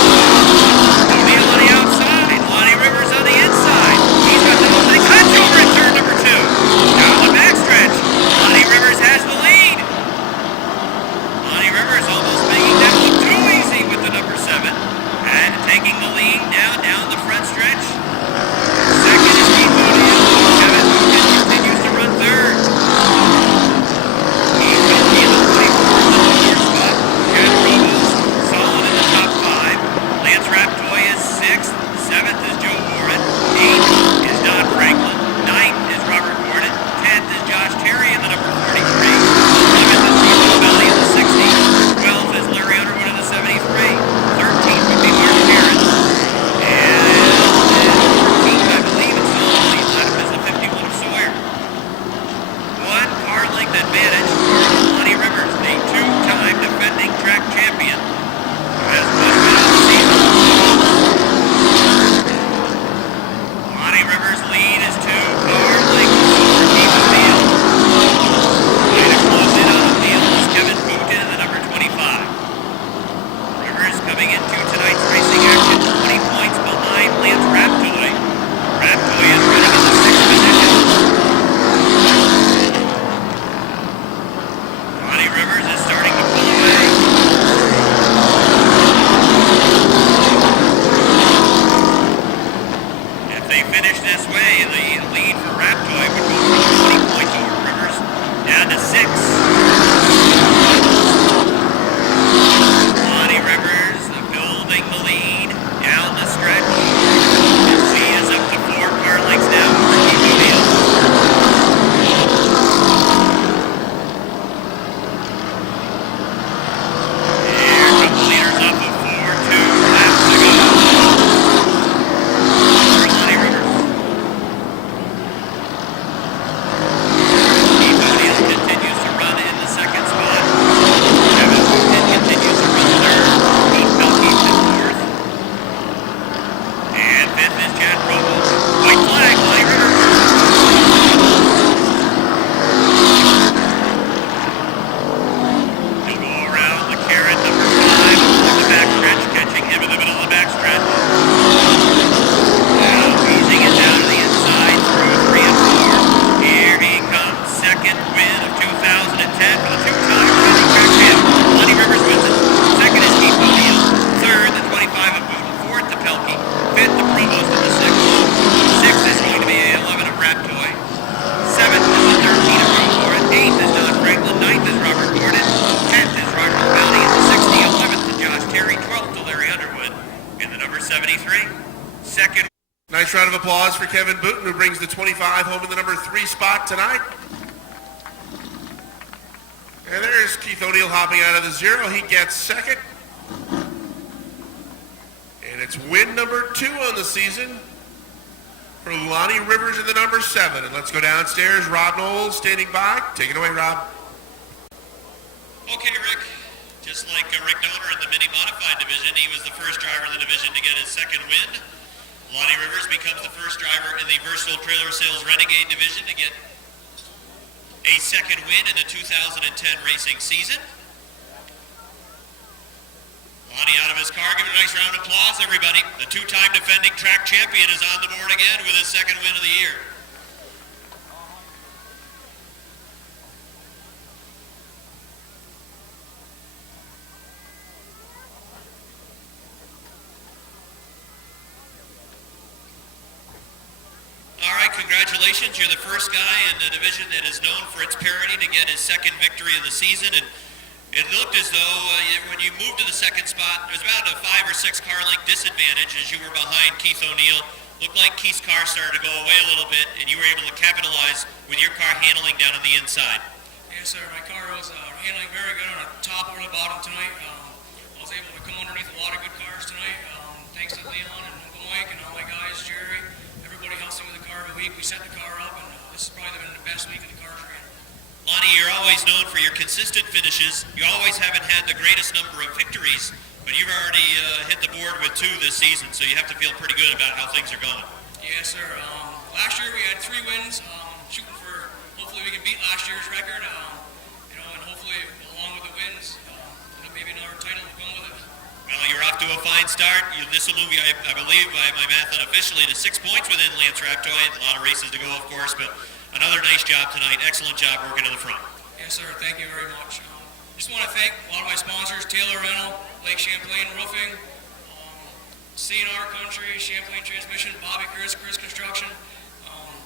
O'Neill on the outside. Lonnie Rivers on the inside. He's got the opening touch over in turn number 2. Down the backstretch, Lonnie Rivers has the lead. Lonnie Rivers almost making that look too easy with the number 7. And taking the lead now down the front stretch. 2nd is Keith O'Neill. Kevin Booten continues to run 3rd. Keith Pelkey in the 24th in the 4th spot. Chad Provost solid in the top 5. Lance Raptoy is 6th. 7th is Joe Warren. 8th is Don Franklin. 9th is Robert Gordon. 10th is Josh Terry in the number 43. 11th is Robert Belly in the 60. 12th is Larry Underwood in the 73. 13th would be Mark Barrett. And 14th, I believe, it's still on the lead lineup is the 51 of Sawyer. 1 car length advantage for Lonnie Rivers, the 2-time defending track champion. Has one win on the season. Lonnie Rivers' lead is 2 car lengths over Keith O'Neill. Trying to close in on O'Neill is Kevin Booten in the number 25. Rivers coming into tonight's racing action 20 points behind Lance Raptoy. Raptoy is running in the 6th position. Lonnie Rivers is starting to pull away. If they finish this way, the lead for Raptoy would go from 20 points over Rivers down to 6. Lonnie Rivers building the lead down the stretch. He is up to 4 Nice round of applause for Kevin Booten, who brings the 25 home in the number 3 spot tonight. And there's Keith O'Neill hopping out of the 0. He gets second. And it's win number 2 on the season for Lonnie Rivers in the number 7. And let's go downstairs. Rob Knowles standing by. Take it away, Rob. Okay, Rick. Just like Rick Donner in the mini modified division, he was the first driver in the division to get his second win. Lonnie Rivers becomes the first driver in the Versatile Trailer Sales Renegade division to get a second win in the 2010 racing season. Lonnie out of his car, give it a nice round of applause, everybody. The two-time defending track champion is on the board again with his second win of the year. All right, congratulations. You're the first guy in the division that is known for its parity to get his second victory of the season. And it looked as though when you moved to the second spot, there was about a 5 or 6 car length disadvantage as you were behind Keith O'Neill. Looked like Keith's car started to go away a little bit, and you were able to capitalize with your car handling down on the inside. Yes, sir. My car was handling very good on the top or the bottom tonight. I was able to come underneath a lot of good cars tonight. Thanks to Leon and Uncle Mike and all my guys, Jerry. Everybody helps me with the car every week. We set the car up, and this has probably been the best week of the cars ran. Lonnie, you're always known for your consistent finishes. You always haven't had the greatest number of victories, but you've already hit the board with 2 this season, so you have to feel pretty good about how things are going. Yes, sir. Last year we had 3 wins, shooting for hopefully we can beat last year's record, and hopefully along with the wins, maybe another title will come with it. Well, you're off to a fine start. This will move you, I believe, by my math unofficially, to 6 points within Lance Raptoy. A lot of races to go, of course, but another nice job tonight. Excellent job working to the front. Yes, sir. Thank you very much. Just want to thank a lot of my sponsors, Taylor Rental, Lake Champlain Roofing, CNR Country, Champlain Transmission, Bobby Chris Construction.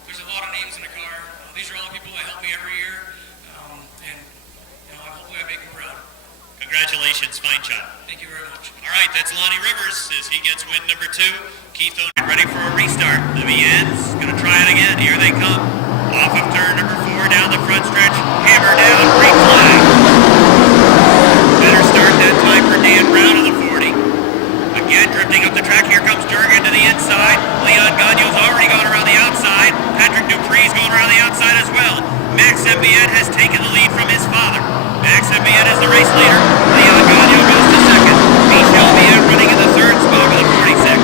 There's a lot of names in the car. These are all the people that help me every year, and hopefully I make them proud. Congratulations, fine job. Thank you very much. All right, that's Lonnie Rivers as he gets win number 2. Keith O'Neill ready for a restart. The VN's gonna try it again. Here they come. Off of turn number 4 down the front stretch. Hammer down, green flag. Better start that time for Dan Brown of the 40. Again, drifting up the track. Here comes Durgan to the inside. Leon Gagno's already gone around the outside. Patrick Dupree's going around the outside as well. Max Mbiet has taken the lead from his father. Max Mbiet is the race leader. Leon Gagno goes to second. Michel Mbiet running in the 3rd spot with a 46.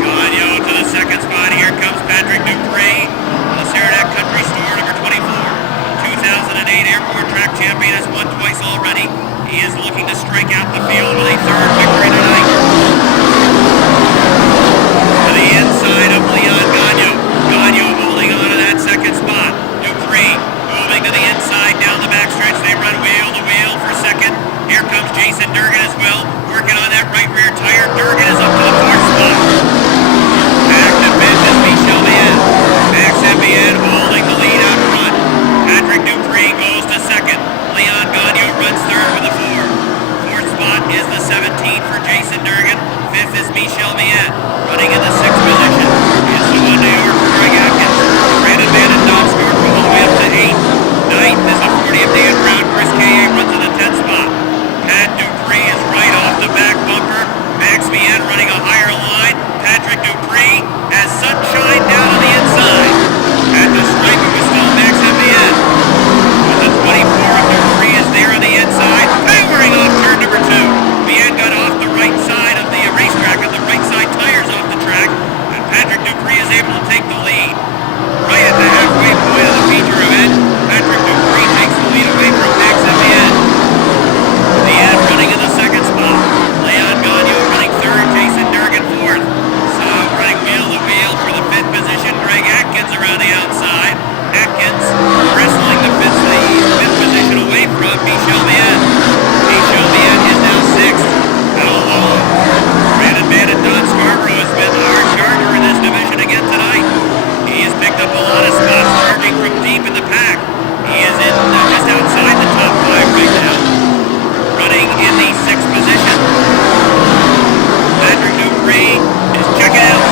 Gagno to the 2nd spot. Here comes Patrick Dupree. The Saranac Country Store, number 24. 2008 Airborne Track Champion, has won twice already. He is looking to strike out the field with a 3rd victory tonight. To the inside of Leon Gagno. Gagno holding on to that 2nd spot. Dupree moving to the inside down the backstretch. They run wheel to wheel for 2nd. Here comes Jason Durgan as well, working on that right rear tire. Durgan is up to the 4th spot. Back to 5th is Michel Mbiet. Max Mbiet holding the lead out front. Patrick Dupree goes to 2nd. Leon Gagno runs 3rd with a 4. 4th spot is the 17 for Jason Durgan. 5th is Michel Mbiet, running in the 6th position. It's the 1 New York for Greg Atkins. Brandon Bandit Dog scored all the way up to 8th. 9th is the 40 of Dan Brown. Chris K.A. runs in the 10th spot. Pat Dupree is right off the back bumper. Max Mbiet running a higher line. Patrick Dupree has sunshine down on the inside. At the stripe, it was still Max Mbiet. But the 24 of Dupree is there on the inside. Powering off turn number 2. Mbiet got off the right side of the racetrack, on the right side tires off the track, and Patrick Dupree is able to take the lead. Right at the halfway point of the feature event, Patrick Dupree takes the lead away from Max Mbiet. Mbiet running in the 2nd spot. Leon Gagno running 3rd. Jason Durgan 4th. So running wheel to wheel for the 5th position. Greg Atkins around the outside. Atkins wrestling the 5th position away from Michel Mbiet. Michel Mbiet is now 6th. How long? Brandon Bandit Don Scarborough has been our charger in this division again tonight. He has picked up a lot of spots, charging from deep in the pack. He is in just outside the top 5 right now. Running in the 6th position. Patrick Dupree is checking out.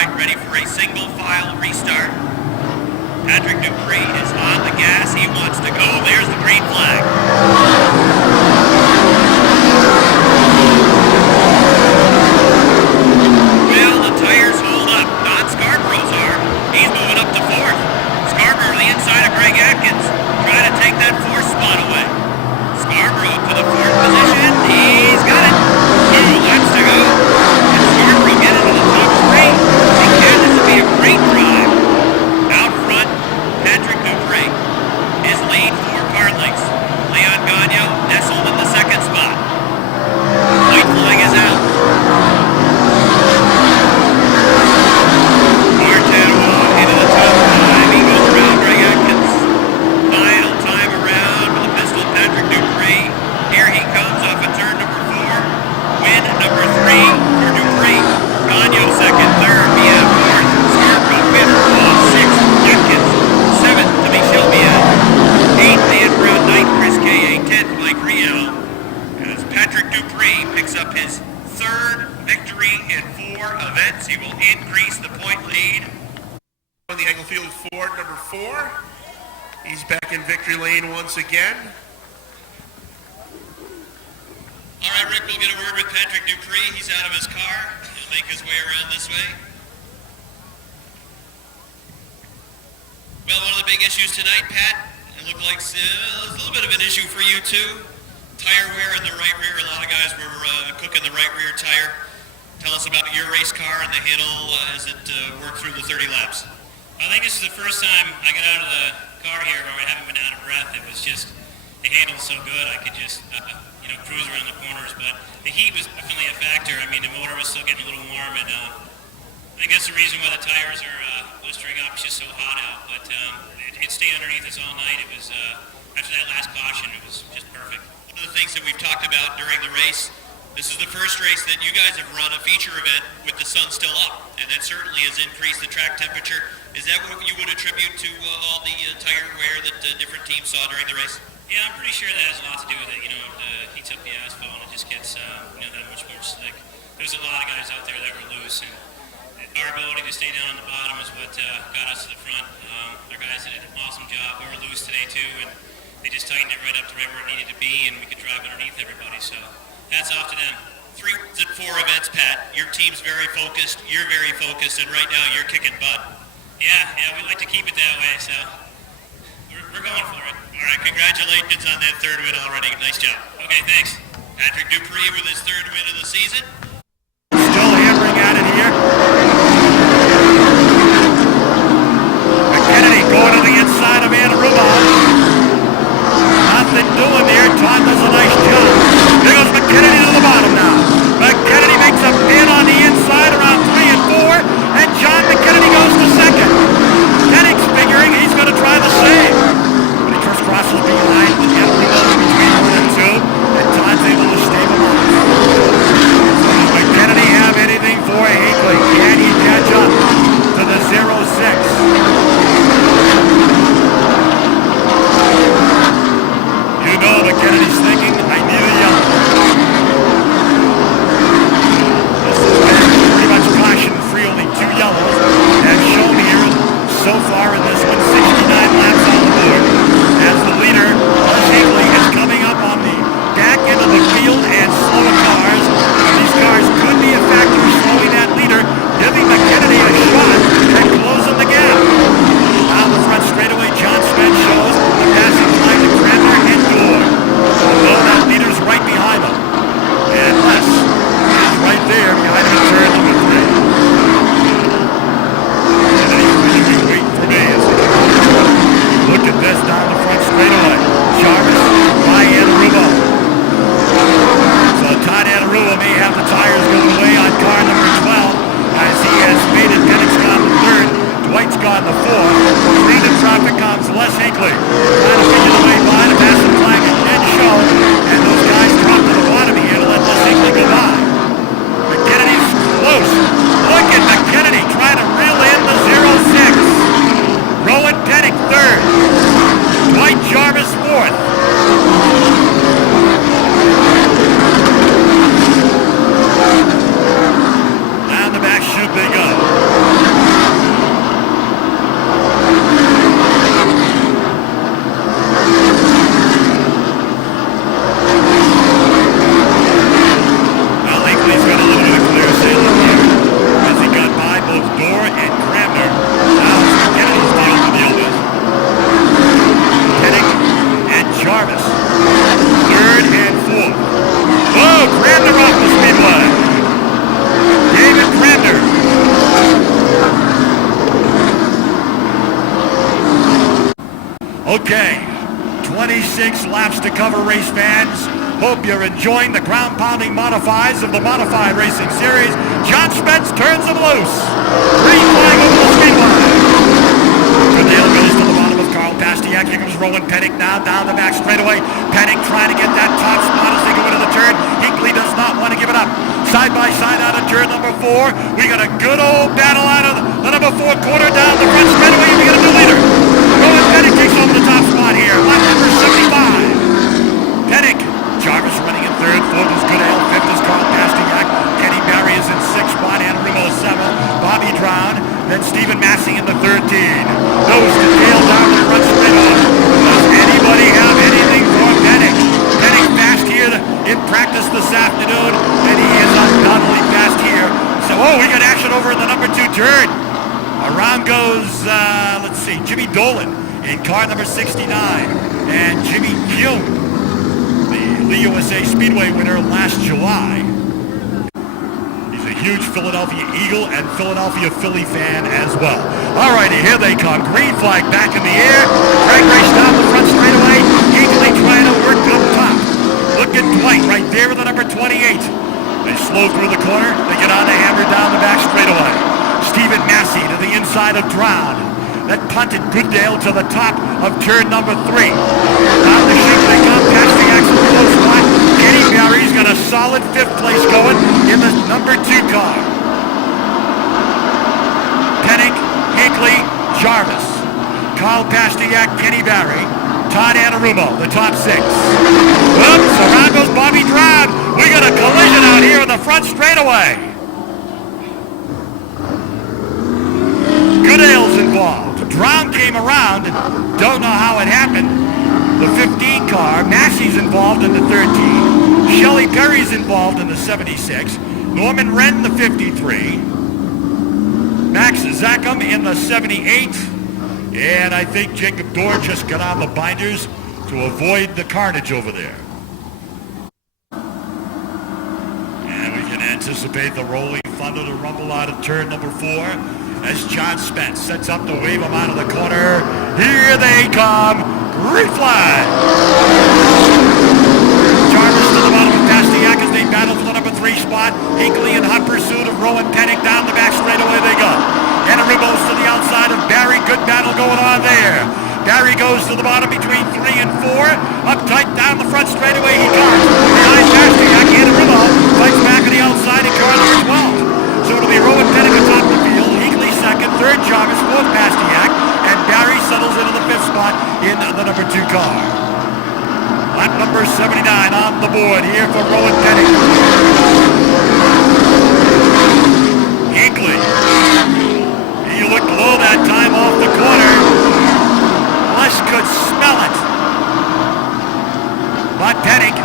right, ready for a single file restart. Patrick Dupree is on the gas. He wants to go. There's the green flag. Well, the tires hold up. Don Scarborough's are. He's moving up to fourth. Scarborough on the inside of Greg Atkins, trying to take that fourth spot away. Scarborough to the fourth position. He's got it. 2 laps to go. And Scarborough get into the top 3. And can this will be a great drive. Out front, Patrick Dupree. His lead 4 car lengths. Leon Gagnon nestled in the second spot. White flag is out. Martin into the top 5. He goes around Greg Atkins. Final time around for the pistol Patrick Dupree. Here he comes off of turn number 4. Win number 3 for Dupree. Gagnon second, third, Bian fourth. Scarborough fifth, 6th, Atkins. 7th to Michel Bian. 8th, Dan Brown, 9th, Chris K.A. 10th, Mike Riel. And as Patrick Dupree picks up his 3rd victory in 4 events, he will increase the point lead. On the Englefield Ford, number 4. He's back in victory lane once again. All right, Rick, we'll get a word with Patrick Dupree. He's out of his car. He'll make his way around this way. Well, one of the big issues tonight, Pat, it looked like it was a little bit of an issue for you too. Tire wear in the right rear. A lot of guys were cooking the right rear tire. Tell us about your race car and the handle as it worked through the 30 laps. I think this is the first time I got out of the car here where I haven't been out of breath. It was just, the handle's so good I could just, cruise around the corners. But the heat was definitely a factor. I mean, the motor was still getting a little warm, and I think that's the reason why the tires are blistering up. It's just so hot out. But it stayed underneath us all night. It was, after that last caution, it was just perfect. One of the things that we've talked about during the race, this is the first race that you guys have run a feature event with the sun still up, and that certainly has increased the track temperature. Is that what you would attribute to all the tire wear that different teams saw during the race? Yeah, I'm pretty sure that has a lot to do with it. It heats up the asphalt and it just gets that much more slick. There's a lot of guys out there that were loose, and our ability to stay down on the bottom is what got us to the front. Our guys did an awesome job. We were loose today too, and they just tightened it right up to right where it needed to be, and we could drive underneath everybody. So hats off to them. 3 and 4 events, Pat. Your team's very focused. You're very focused, and right now you're kicking butt. Yeah, we like to keep it that way. So we're going for it. All right, congratulations on that 3rd win already. Nice job. Okay, thanks. Patrick Dupree with his 3rd win of the season. Still hammering at it here. McKennedy going to the inside of Anaruba. Nothing doing there. Todd does a nice job. There goes McKennedy to the bottom now. McKennedy makes a pin on the inside around 3 and 4, and John McKennedy goes to 2nd. Penix figuring he's going to try the same. But he just crosses behind the Anaruba between 1 and 2, and Todd's able to stabilize. So does McKennedy have anything for Hinckley? He Okay, 26 laps to cover, race fans. Hope you're enjoying the ground-pounding modifies of the Modified Racing Series. John Spence turns them loose. Green flag over the speedway. Goodale goes to the bottom of Carl Pastiak. Here comes Rowan Pennick now down the back straightaway. Pennick trying to get that top spot as they go into the turn. Hinckley does not want to give it up. Side by side out of turn number 4. We got a good old battle out of the number 4 corner down the front straightaway. We got a new leader. Rowan Pennick takes over the top spot here. Lap number 75. Pennick. Jarvis running in 3rd. 4th is Goodale. 5th is Carl Pastiak. Kenny Barry is in 6th spot. And Rumo 7th. Bobby Drown. Then Stephen Massey in the 13. Nose to tail down the front straight off. Does anybody have anything for Pennick? Pennick fast here in practice this afternoon. And he is undoubtedly fast here. So, we got action over in the number 2 turn. Around goes, let's see, Jimmy Dolan in car number 69. And Jimmy Kuhn, the USA Speedway winner last July. He's a huge Philadelphia Eagle and Philadelphia Philly fan as well. All righty, here they come. Green flag back in the air. Craig race down the front straightaway. Eagerly trying to work up top. Look at Dwight right there with the number 28. They slow through the corner. They get on the hammer down the back straightaway. Stephen Massey to the inside of Drown. That punted Goodale to the top of turn number 3. Down the chute they come, past the axle close spot. Kenny Barry's got a solid 5th place going in the number 2 car. Pennick, Hinckley, Jarvis, Carl Pastiak, Kenny Barry, Todd Anarumo, the top 6. Oops, around goes Bobby Drown. We got a collision out here in the front straightaway. Goodale's involved. Drown came around, don't know how it happened. The 15 car, Massey's involved in the 13. Shelley Perry's involved in the 76. Norman Wren, the 53. Max Zackham in the 78. And I think Jacob Dorr just got on the binders to avoid the carnage over there. And we can anticipate the rolling thunder to rumble out of turn number 4. As John Spence sets up to wave them out of the corner. Here they come. Green flag. Jarvis to the bottom of Pastiak as they battle for the number 3 spot. Hinckley in hot pursuit of Rowan Pennick. Down the back straightaway they go. Anarumo's to the outside of Barry. Good battle going on there. Barry goes to the bottom between 3 and 4. Up tight down the front straightaway he comes. Behind Pastiak, Anarumo fights back on the outside in car number 12. So it'll be Rowan Pennick atop the field. 2nd, 3rd Jarvis, 4th Pastiak, and Barry settles into the 5th spot in the number 2 car. Lap number 79 on the board here for Rowan Pennick. Hinckley. He looked low that time off the corner. Les could smell it. But Pennick,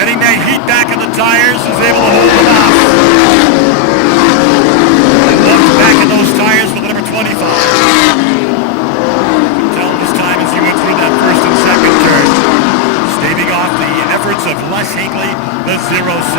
getting that heat back in the tires, is able to hold them off. Back in those tires for the number 25. Tell this time as he went through that 1st and 2nd turn. Staving off the efforts of Les Hinckley, the 06.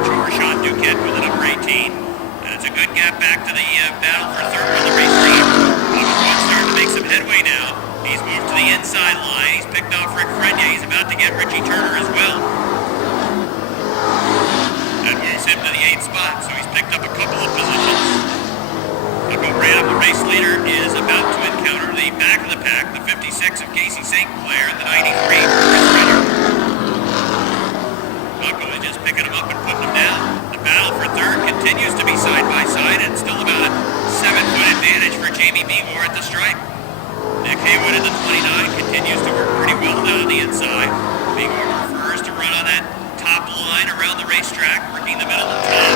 backstretch over Sean Duquette with the number 18. And it's a good gap back to the battle for third on the racetrack. One's starting to make some headway now. He's moved to the inside line. He's picked off Rick Frenier. He's about to get Richie Turner as well. That moves him to the 8th spot, so he's picked up a couple of positions. Bucko Branham, the race leader, is about to encounter the back of the pack, the 56 of Casey St. Clair, and the 93 of Chris Frenier. Bucko is just picking him up and putting him down. The battle for third continues to be side by side, and still about a 7-foot advantage for Jamie Begor at the stripe. Nick Haywood in the 29 continues to work pretty well down on the inside. Begor prefers to run on that top line around the racetrack, working the middle and top.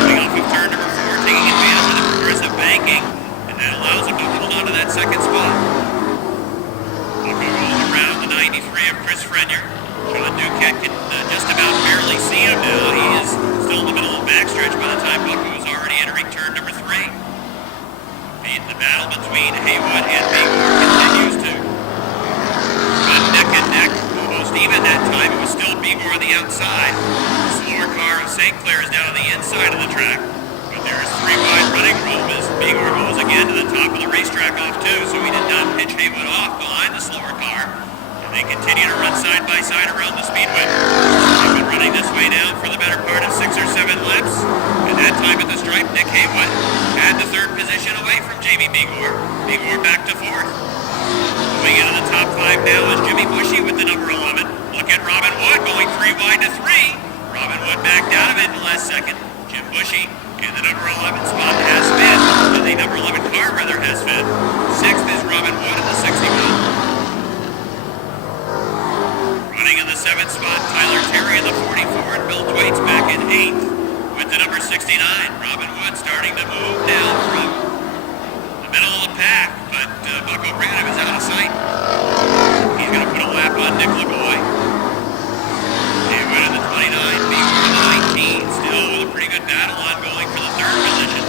Coming off of turn number 4, taking advantage of the progressive banking, and that allows him to hold on to that second spot. Bucko goes around the 93 of Chris Frenier. Sean Duquette can just about barely see him now. He is still in the middle of the backstretch by the time Bucko is already entering turn number 3. The battle between Haywood and Begor continues to run neck and neck. Almost even that time. It was still Begor on the outside. The slower car of St. Clair is down on the inside of the track. But there's 3 wide running room as Begor goes again to the top of the racetrack off too, so he did not pitch Haywood off behind the slower car. And they continue to run side by side around the speedway. They've been running this way now for the better part of 6 or 7 laps. And that time at the stripe, Nick Haywood had the 3rd position away from Jamie Begor. Begor back to 4th. Moving into the top 5 now is Jimmy Bushy with the number 11. Look at Robin Wood going 3 wide to 3. Robin Wood backed out of it in the last second. Jim Bushy in the number 11 spot has Finn. The number 11 car rather has Finn. 6th is Robin Wood in the 61. Running in the 7th spot, Tyler Terry in the 44, and Bill Thwaites back in 8th with the number 69. Robin Wood starting to move now from the middle of the pack, but Bucko Branham is out of sight. He's going to put a lap on Nick LeBoy. Haywood in the 29, Begor in the 19, still with a pretty good battle ongoing for the 3rd position.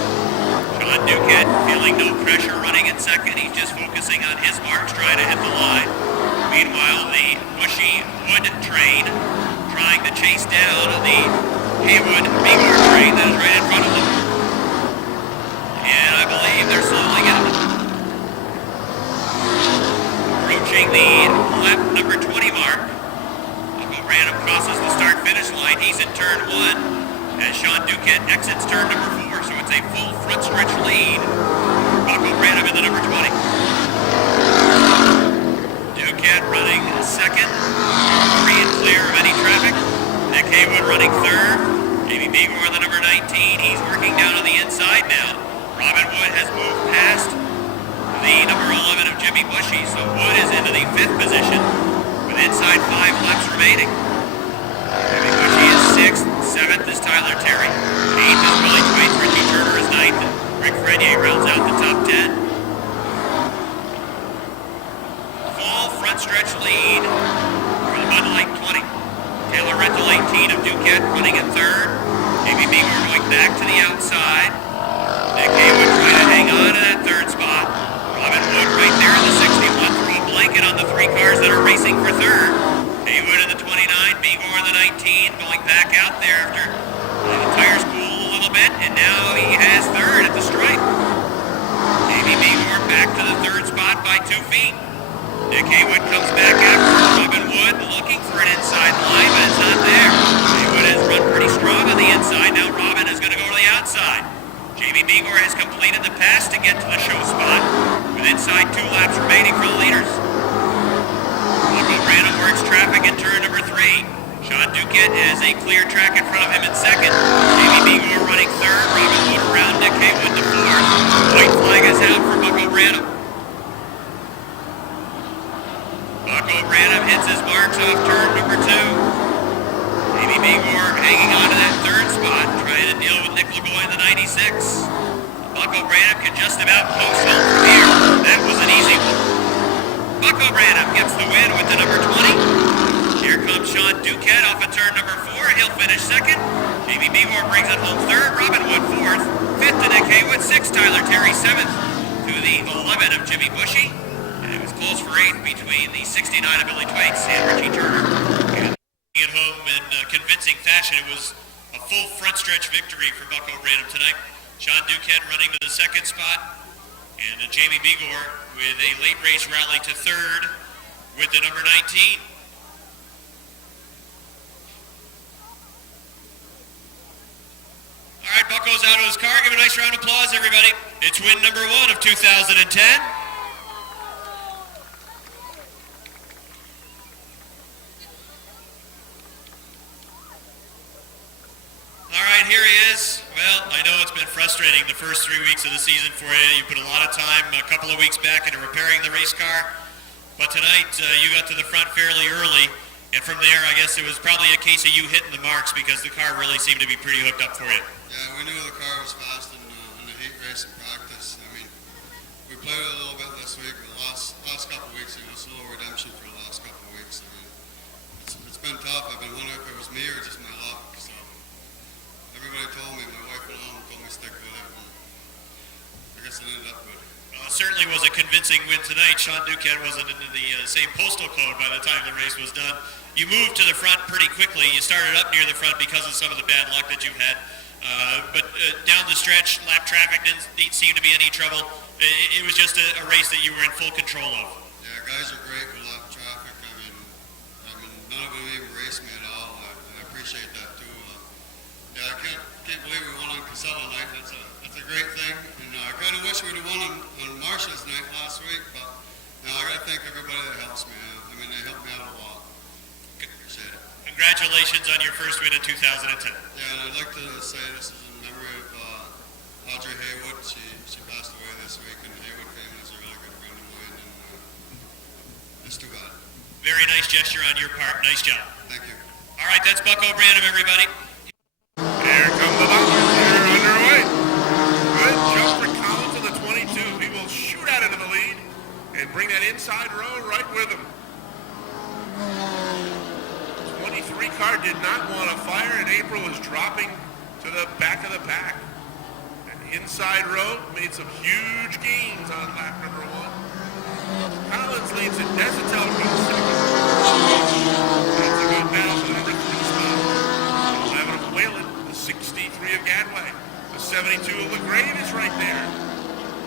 Sean Duquette feeling no pressure running in 2nd. He's just focusing on his marks, trying to hit the line. Meanwhile, the Bushy Wood train trying to chase down the Haywood Begor train that is right in front of them. And I believe they're slowly getting it. Approaching the lap number 20 mark. Bucko Branham crosses the start-finish line. He's in turn 1 as Sean Duquette exits turn number 4. So it's a full front stretch lead. Bucko Branham in the number 20. Duquette running 2nd, free and clear of any traffic. Nick Haywood running 3rd. Jamie Begor in the number 19. He's working down on the inside now. Robin Wood has moved past the number 11 of Jimmy Bushy, so Wood is into the 5th position with inside 5 laps remaining. Jimmy Bushy is 6th. 7th is Tyler Terry. 8th is Billy Thwaites. Richie Turner is 9th. And Rick Frenier rounds out the top 10. Front stretch lead for the Bud Light 20. Taylor Rental 18 of Duquette running in 3rd. Jamie Begor going back to the outside. Nick Haywood trying to hang on to that 3rd spot. Robin Wood right there in the 61. Throw a blanket on the 3 cars that are racing for 3rd. Haywood in the 29, Begor in the 19, going back out there after the tires cool a little bit, and now he has 3rd at the stripe. Jamie Begor back to the 3rd spot by 2 feet. Nick Haywood comes back after Robin Wood looking for an inside line, but it's not there. Haywood has run pretty strong on the inside. Now Robin is going to go to the outside. Jamie Begor has completed the pass to get to the show spot with inside 2 laps remaining for the leaders. Bucko Branham works traffic in turn number 3. Sean Duquette has a clear track in front of him in 2nd. Jamie Begor running 3rd. Robin Wood around Nick Haywood to 4th. White flag is out for Bucko Branham. Bucko Branham hits his marks off turn number 2. Jamie Begor hanging on to that 3rd spot, trying to deal with Nick LeBoy in the 96. Bucko Branham can just about post home from here. That was an easy one. Bucko Branham gets the win with the number 20. Here comes Sean Duquette off of turn number 4. He'll finish 2nd. Jamie Begor brings it home 3rd. Robin Wood 4th. 5th to Nick Haywood. 6th Tyler Terry. 7th to the 11 of Jimmy Bushy. It was close for 8th between the 69 of Billy Thwaites and Richie Turner. And at home in convincing fashion, it was a full front stretch victory for Bucko Branham tonight. Sean Duquette running to the second spot, and Jamie Bigor with a late race rally to third with the number 19. All right, Bucko's out of his car. Give a nice round of applause, everybody. It's win number 1 of 2010. All right, here he is. Well, I know it's been frustrating the first 3 weeks of the season for you. You put a lot of time, a couple of weeks back, into repairing the race car. But tonight, you got to the front fairly early. And from there, I guess it was probably a case of you hitting the marks because the car really seemed to be pretty hooked up for you. Yeah, we knew the car was fast in the heat race and practice. I mean, we played it a little bit this week, but the last couple of weeks, it was a little redemption for the last couple of weeks. I mean, it's been tough. I've been wondering if it was me or just my luck. So everybody told me, my wife and mom told me to stick with it. And I guess it ended up good. Well, it certainly was a convincing win tonight. Sean Duquette wasn't in the same postal code by the time the race was done. You moved to the front pretty quickly. You started up near the front because of some of the bad luck that you've had. But down the stretch, lap traffic didn't seem to be any trouble. It was just a race that you were in full control of. Yeah, guys are great with lap traffic. I mean, none of them even raced me at all. I appreciate that too. Yeah, I can't believe we won on Casella night. That's a great thing. And I kind of wish we'd have won on Marshall's night last week. But I got to thank everybody that helps me. I mean, they helped me out a lot. Appreciate it. Congratulations on your first win in 2010. Yeah, and I'd like to say this is in memory of Audrey Haywood. She passed away this week, and the Haywood family is a really good friend of mine, and it's too bad. Very nice gesture on your part. Nice job. Thank you. All right, that's Bucko Branham, everybody. Here come the Bombers. They're underway. Good jump for Collins on the 22. He will shoot out into the lead and bring that inside row right with him. 23 car did not want to fire, and April was dropping to the back of the pack. And inside row made some huge gains on lap number 1. Collins leads it. Desitel runs second. That's a good battle for the number 3 spot. 11 of Whalen, the 63 of Gadway. The 72 of LaGrave is right there.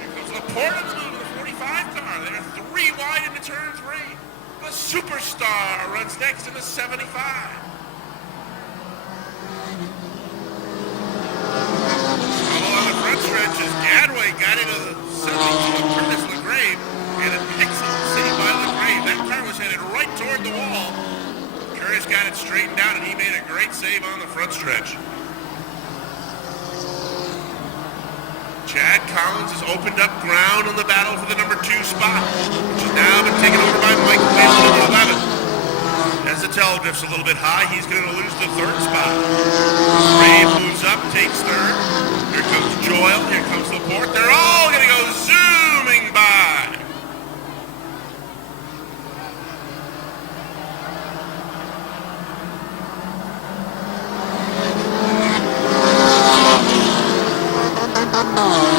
Here comes Laporte in the move of the 45 car. They're 3 wide into turn 3. A superstar runs next in the 75. Trouble on the front stretch as Gadway got into the 72 of Curtis LaGrave, and an excellent save by LaGrave. That car was headed right toward the wall. Curtis got it straightened out, and he made a great save on the front stretch. Chad Collins has opened up ground on the battle for the number 2 spot, which has now been taken over by Mike Whalen, number 11. Desitel drifts a little bit high. He's going to lose the 3rd spot. Brave moves up, takes 3rd. Here comes Joyle. Here comes Laporte. They're all going to go zooming by.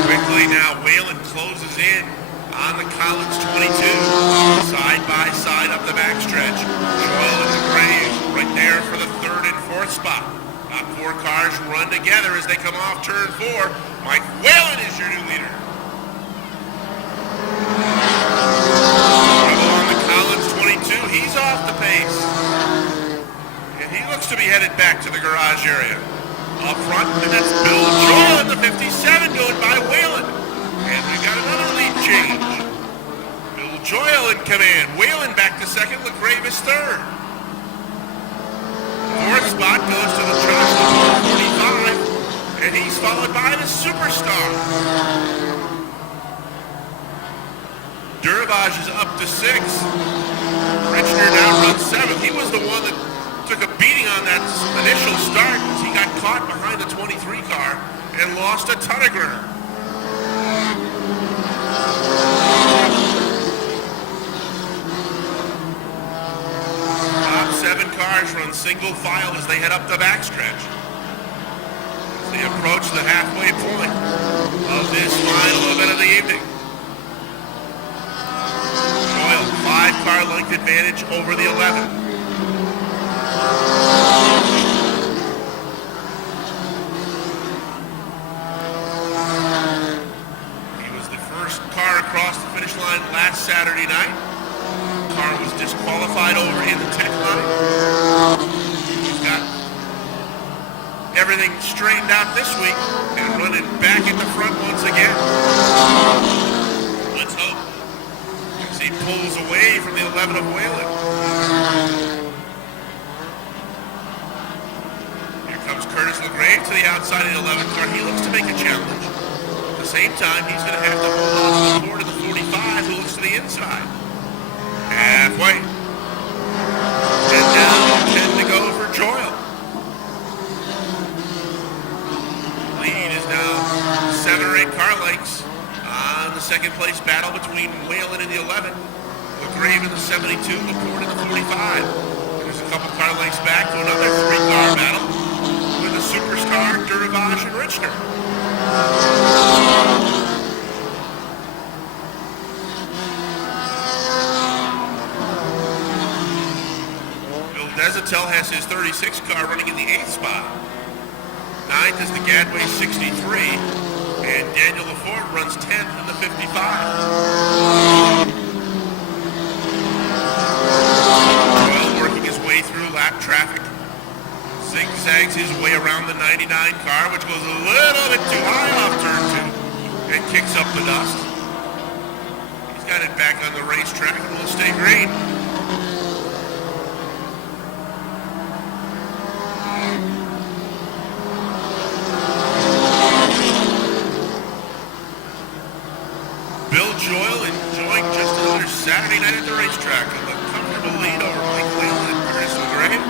Quickly now, Whalen closes in on the Collins 22. Side by side up the backstretch. Joyle and LaGrave right there for the 3rd and 4th spot. Top 4 cars run together as they come off turn 4. Mike Whalen is your new leader. Trouble on the Collins 22. He's off the pace. And he looks to be headed back to the garage area. Up front, and that's Bill Joyle in the 57 going by Whalen. And we got another lead change. Bill Joyle in command. Whalen back to 2nd, LaGrave is 3rd. 4th spot goes to the truck, 45, and he's followed by the superstar. Duravage is up to 6. Richner now runs 7th. He was the one that took a beating on that initial start as he got caught behind the 23 car and lost a ton of ground. Top 7 cars run single file as they head up the backstretch. As they approach the halfway point of this final event of the evening. Joyle, 5-car length advantage over the 11. line last Saturday night. Car was disqualified over in the tech line. He's got everything straightened out this week and running back in the front once again. Let's hope. As he pulls away from the 11 of Whalen. Here comes Curtis LeGrave to the outside of the 11 car. He looks to make a challenge. At the same time, he's going to have to hold on to the board of the 45 who looks to the inside. Halfway. 10 down, 10 to go for Joyle. Lead is now 7 or 8 car lengths on the second place battle between Whalen and the 11. LeGrave in the 72, Laporte in the 45. There's a couple car lengths back to another 3-car battle with the Superstar, Durivage, and Richner. Bill Desatel has his 36 car running in the 8th spot. 9th is the Gadway 63, and Daniel LaFord runs 10th in the 55. Well, working his way through lap traffic. Zigzags his way around the 99 car, which goes a little bit too high off turn 2 and kicks up the dust. He's got it back on the racetrack and will stay green. Bill Joyle enjoying just another Saturday night at the racetrack with a comfortable lead over Mike Whalen and Curtis LeGrave.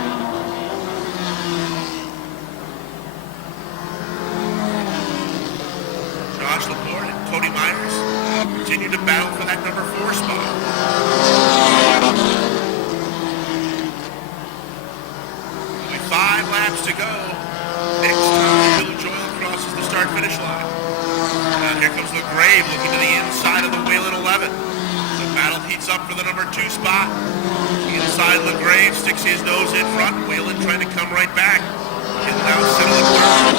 Josh Laporte and Cody Myers continue to battle for that number 4 spot. Only 5 laps to go. Next time Bill Joyle crosses the start-finish line. And here comes LeGrave looking to the inside of the Whalen 11. The battle heats up for the number 2 spot. Inside LeGrave sticks his nose in front. Whalen trying to come right back. He'll now settle the third.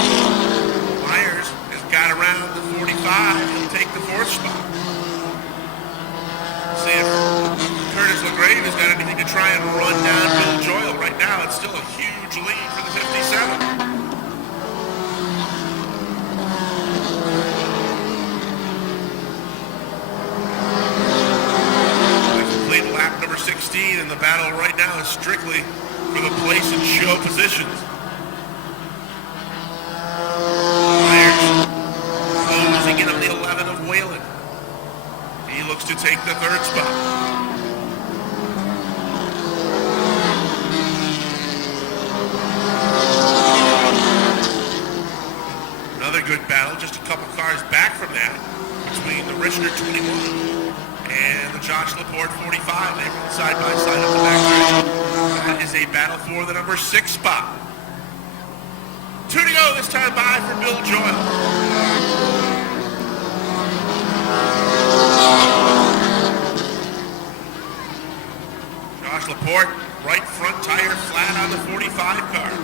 Myers has got around the 45. He'll take the 4th spot. See if Curtis LeGrave has got anything to try and run down Bill Joyle. Right now it's still a huge lead for the 57. Lap number 16, and the battle right now is strictly for the place and show positions. Myers closing in on the 11 of Whalen. He looks to take the 3rd spot. Another good battle, just a couple cars back from that, between the Richner 21 and the Josh Laporte 45. They run side by side up the back stretch. That is a battle for the number 6 spot. 2 to go this time by for Bill Joyle. Josh Laporte, right front tire flat on the 45 car.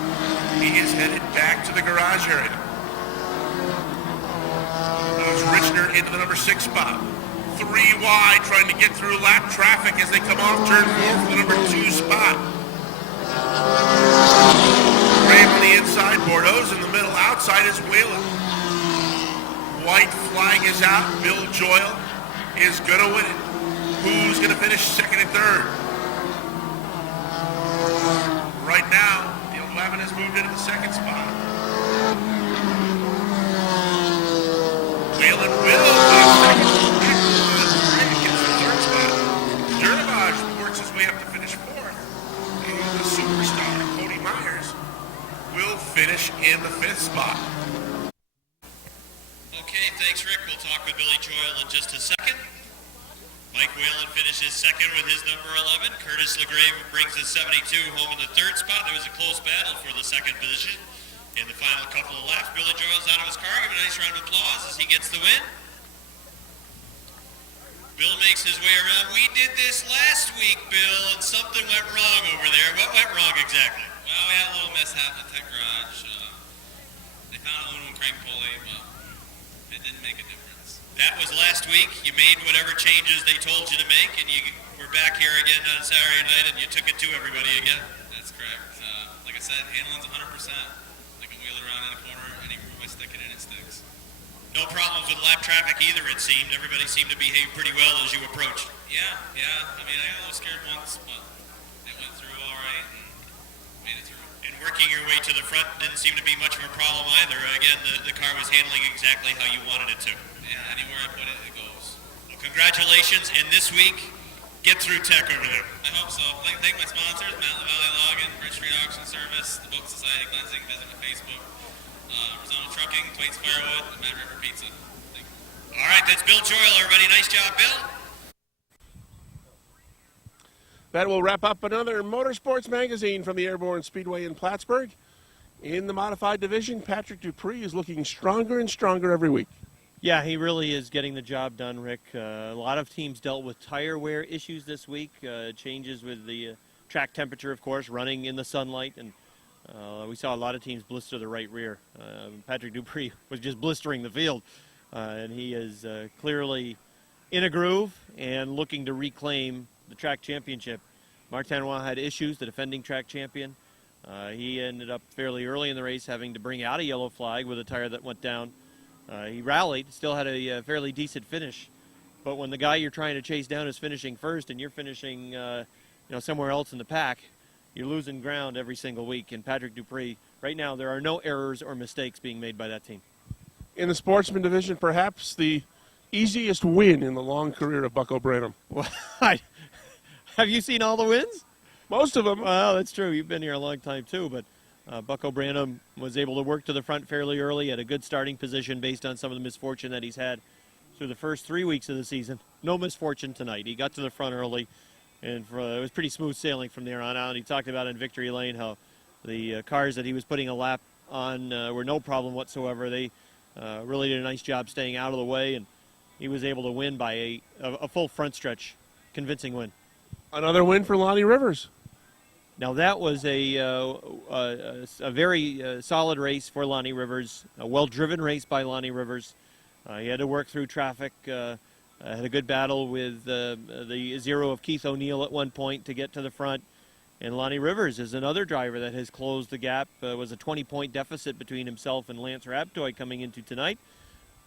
He is headed back to the garage area. Moves Richner into the number 6 spot. 3 wide, trying to get through lap traffic as they come off turn 4 for the number 2 spot. Grave on the inside, Bordeaux's in the middle, outside is Whalen. White flag is out, Bill Joyle is going to win it. Who's going to finish 2nd and 3rd? Right now, the 11 has moved into the 2nd spot. Whalen will finish 2nd. Works his way up to finish 4th. And the Superstar, Cody Myers, will finish in the 5th spot. Okay, thanks, Rick. We'll talk with Billy Joyle in just a second. Mike Whalen finishes 2nd with his number 11. Curtis LeGrave brings his 72 home in the 3rd spot. There was a close battle for the 2nd position. In the final couple of laps, Billy Joyle's out of his car. Give him a nice round of applause as he gets the win. Bill makes his way around. We did this last week, Bill, and something went wrong over there. What went wrong exactly? Well, we had a little mishap in the tech garage. They found aluminum crank pulley, but it didn't make a difference. That was last week. You made whatever changes they told you to make, and you were back here again on Saturday night, and you took it to everybody again. That's correct. Like I said, handling's 100%. I can wheel it around in a corner, any room I stick it in, it sticks. No problems with lap traffic either, it seemed. Everybody seemed to behave pretty well as you approached. Yeah. I mean, I got a little scared once, but it went through all right and made it through. And working your way to the front didn't seem to be much of a problem either. Again, the car was handling exactly how you wanted it to. Yeah, anywhere I put it, it goes. Well, congratulations, and this week, get through tech over there. I hope so. I'd like to thank my sponsors, Mountain Valley Logging, Bridge Street Auction Service, the Boat Society Cleansing, visit my Facebook, Rosano Trucking, Twaits Firewood, and Mad River Pizza. Thank you. All right, that's Bill Joyle, everybody. Nice job, Bill. That will wrap up another Motorsports Magazine from the Airborne Speedway in Plattsburgh. In the modified division, Patrick Dupree is looking stronger and stronger every week. Yeah, he really is getting the job done, Rick. A lot of teams dealt with tire wear issues this week, changes with the track temperature, of course, running in the sunlight, and we saw a lot of teams blister the right rear. Patrick Dupree was just blistering the field, and he is clearly in a groove and looking to reclaim the track championship. Martinois had issues, the defending track champion. He ended up fairly early in the race having to bring out a yellow flag with a tire that went down. He rallied, still had a fairly decent finish, but when the guy you're trying to chase down is finishing first and you're finishing somewhere else in the pack, you're losing ground every single week. And Patrick Dupree, right now, there are no errors or mistakes being made by that team. In the sportsman division, perhaps the easiest win in the long career of Bucko Branham. Well, have you seen all the wins? Most of them. Well, that's true. You've been here a long time, too. But Bucko Branham was able to work to the front fairly early, at a good starting position based on some of the misfortune that he's had through the first 3 weeks of the season. No misfortune tonight. He got to the front early, and it was pretty smooth sailing from there on out. And he talked about in Victory Lane how the cars that he was putting a lap on were no problem whatsoever. They really did a nice job staying out of the way, and he was able to win by a full front stretch, convincing win. Another win for Lonnie Rivers. Now that was a very solid race for Lonnie Rivers, a well-driven race by Lonnie Rivers. He had to work through traffic, had a good battle with the zero of Keith O'Neill at one point to get to the front. And Lonnie Rivers is another driver that has closed the gap. Was a 20-point deficit between himself and Lance Raptoy coming into tonight.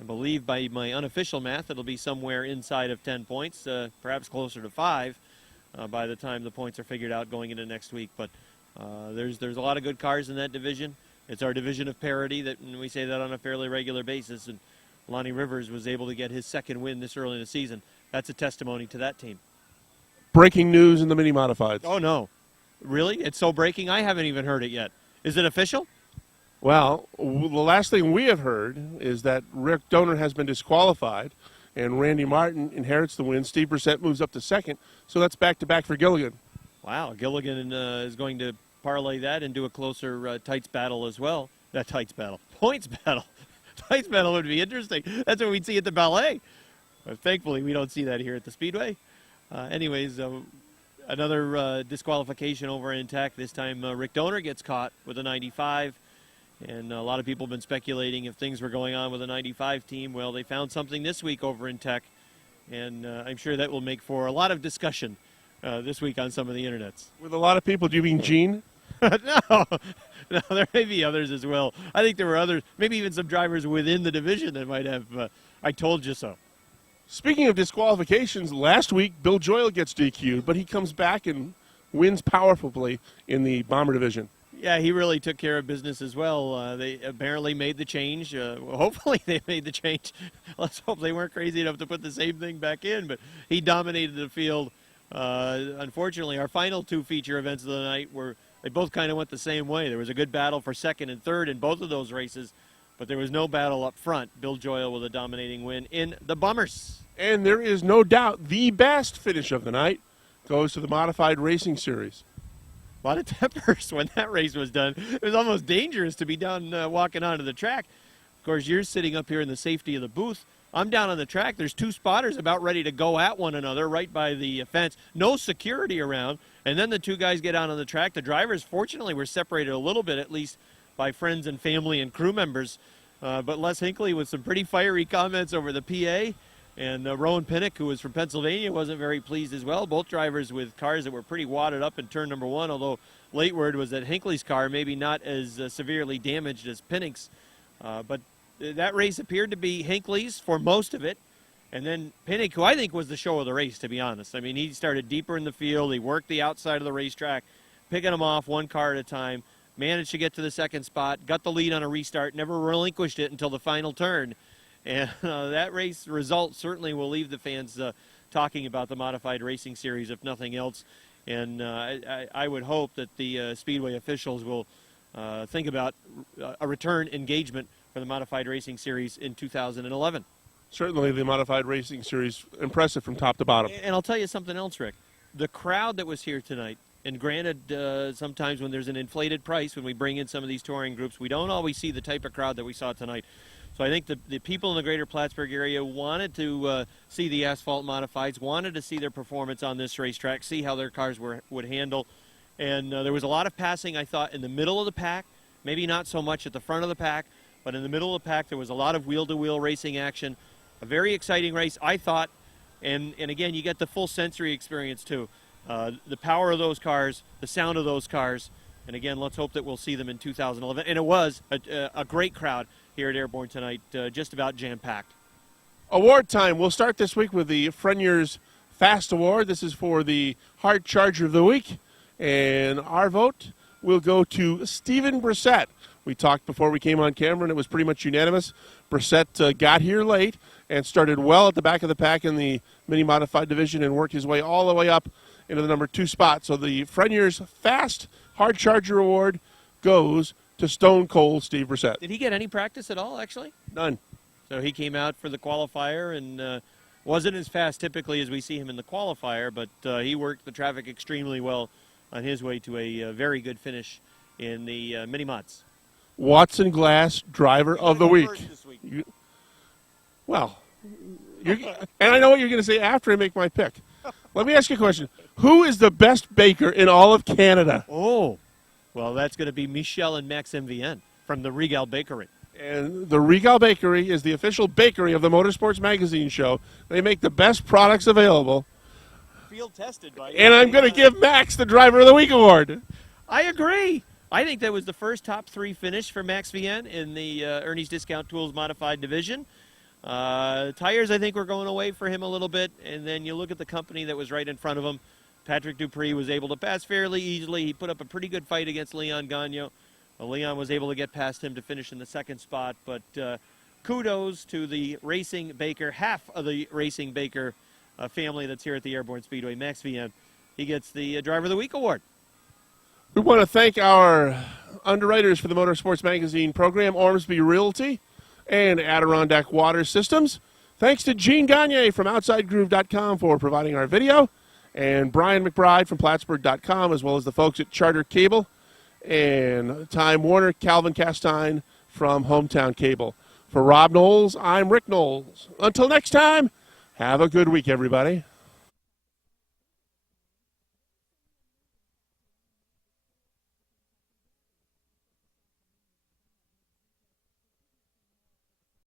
I believe by my unofficial math it'll be somewhere inside of 10 points, perhaps closer to 5. By the time the points are figured out going into next week. But there's a lot of good cars in that division. It's our division of parity, and we say that on a fairly regular basis. And Lonnie Rivers was able to get his second win this early in the season. That's a testimony to that team. Breaking news in the mini modifieds. Oh, no. Really? It's so breaking? I haven't even heard it yet. Is it official? Well, the last thing we have heard is that Rick Donor has been disqualified, and Randy Martin inherits the win. Steve Brissett moves up to second, so that's back-to-back for Gilligan. Wow, Gilligan is going to parlay that into a closer tights battle as well. Not tights battle, points battle. Tights battle would be interesting. That's what we'd see at the Ballet. But thankfully, we don't see that here at the Speedway. Anyways, another disqualification over in Tech. This time, Rick Donor gets caught with a 95. And a lot of people have been speculating if things were going on with a 95 team. Well, they found something this week over in Tech, and I'm sure that will make for a lot of discussion this week on some of the internets. With a lot of people, do you mean Gene? No, there may be others as well. I think there were others, maybe even some drivers within the division that might have, I told you so. Speaking of disqualifications, last week Bill Joyle gets DQ'd, but he comes back and wins powerfully in the Bomber division. Yeah, he really took care of business as well. They apparently made the change. Hopefully they made the change. Let's hope they weren't crazy enough to put the same thing back in, but he dominated the field. Unfortunately, our final two feature events of the night they both kind of went the same way. There was a good battle for second and third in both of those races, but there was no battle up front. Bill Joyle with a dominating win in the Bummers. And there is no doubt the best finish of the night goes to the Modified Racing Series. A lot of tempers when that race was done. It was almost dangerous to be down walking onto the track. Of course, you're sitting up here in the safety of the booth. I'm down on the track. There's two spotters about ready to go at one another right by the fence. No security around. And then the two guys get out on the track. The drivers, fortunately, were separated a little bit, at least by friends and family and crew members. But Les Hinckley with some pretty fiery comments over the PA. And Rowan Pinnock, who was from Pennsylvania, wasn't very pleased as well. Both drivers with cars that were pretty wadded up in turn number 1, although late word was that Hinckley's car maybe not as severely damaged as Pinnock's. But that race appeared to be Hinckley's for most of it. And then Pinnock, who I think was the show of the race, to be honest. I mean, he started deeper in the field. He worked the outside of the racetrack, picking them off one car at a time, managed to get to the second spot, got the lead on a restart, never relinquished it until the final turn. And that race result certainly will leave the fans talking about the Modified Racing Series, if nothing else. And I would hope that the Speedway officials will think about a return engagement for the Modified Racing Series in 2011. Certainly the Modified Racing Series, impressive from top to bottom. And I'll tell you something else, Rick. The crowd that was here tonight, and granted, sometimes when there's an inflated price, when we bring in some of these touring groups, we don't always see the type of crowd that we saw tonight. So I think the people in the greater Plattsburgh area wanted to see the asphalt modifieds, wanted to see their performance on this racetrack, see how their cars would handle. And there was a lot of passing, I thought, in the middle of the pack, maybe not so much at the front of the pack, but in the middle of the pack there was a lot of wheel-to-wheel racing action. A very exciting race, I thought. And again, you get the full sensory experience, too. The power of those cars, the sound of those cars. And again, let's hope that we'll see them in 2011. And it was a great crowd here at Airborne tonight, just about jam-packed. Award time. We'll start this week with the Frenier's Fast Award. This is for the Hard Charger of the Week. And our vote will go to Stephen Brissett. We talked before we came on camera, and it was pretty much unanimous. Brissett got here late and started well at the back of the pack in the mini-modified division and worked his way all the way up into the number 2 spot. So the Frenier's Fast Hard Charger Award goes to Stone Cold Steve Brissett. Did he get any practice at all, actually? None. So he came out for the qualifier and wasn't as fast typically as we see him in the qualifier, but he worked the traffic extremely well on his way to a very good finish in the mini-mods. Watson Glass Driver of the Week. And I know what you're going to say after I make my pick. Let me ask you a question. Who is the best baker in all of Canada? Oh, well, that's going to be Michel and Max MVN from the Regal Bakery. And the Regal Bakery is the official bakery of the Motorsports Magazine show. They make the best products available. Field tested by. And I'm going to give Max the Driver of the Week award. I agree. I think that was the first top 3 finish for Max VN in the Ernie's Discount Tools Modified Division. Tires, I think, were going away for him a little bit. And then you look at the company that was right in front of him. Patrick Dupree was able to pass fairly easily. He put up a pretty good fight against Leon Gagnon. Leon was able to get past him to finish in the second spot. But kudos to the Racing Baker, half of the Racing Baker family that's here at the Airborne Speedway. Max VN, he gets the Driver of the Week award. We want to thank our underwriters for the Motorsports Magazine program, Ormsby Realty and Adirondack Water Systems. Thanks to Gene Gagne from OutsideGroove.com for providing our video, and Brian McBride from Plattsburgh.com, as well as the folks at Charter Cable, and Time Warner, Calvin Castine from Hometown Cable. For Rob Knowles, I'm Rick Knowles. Until next time, have a good week, everybody.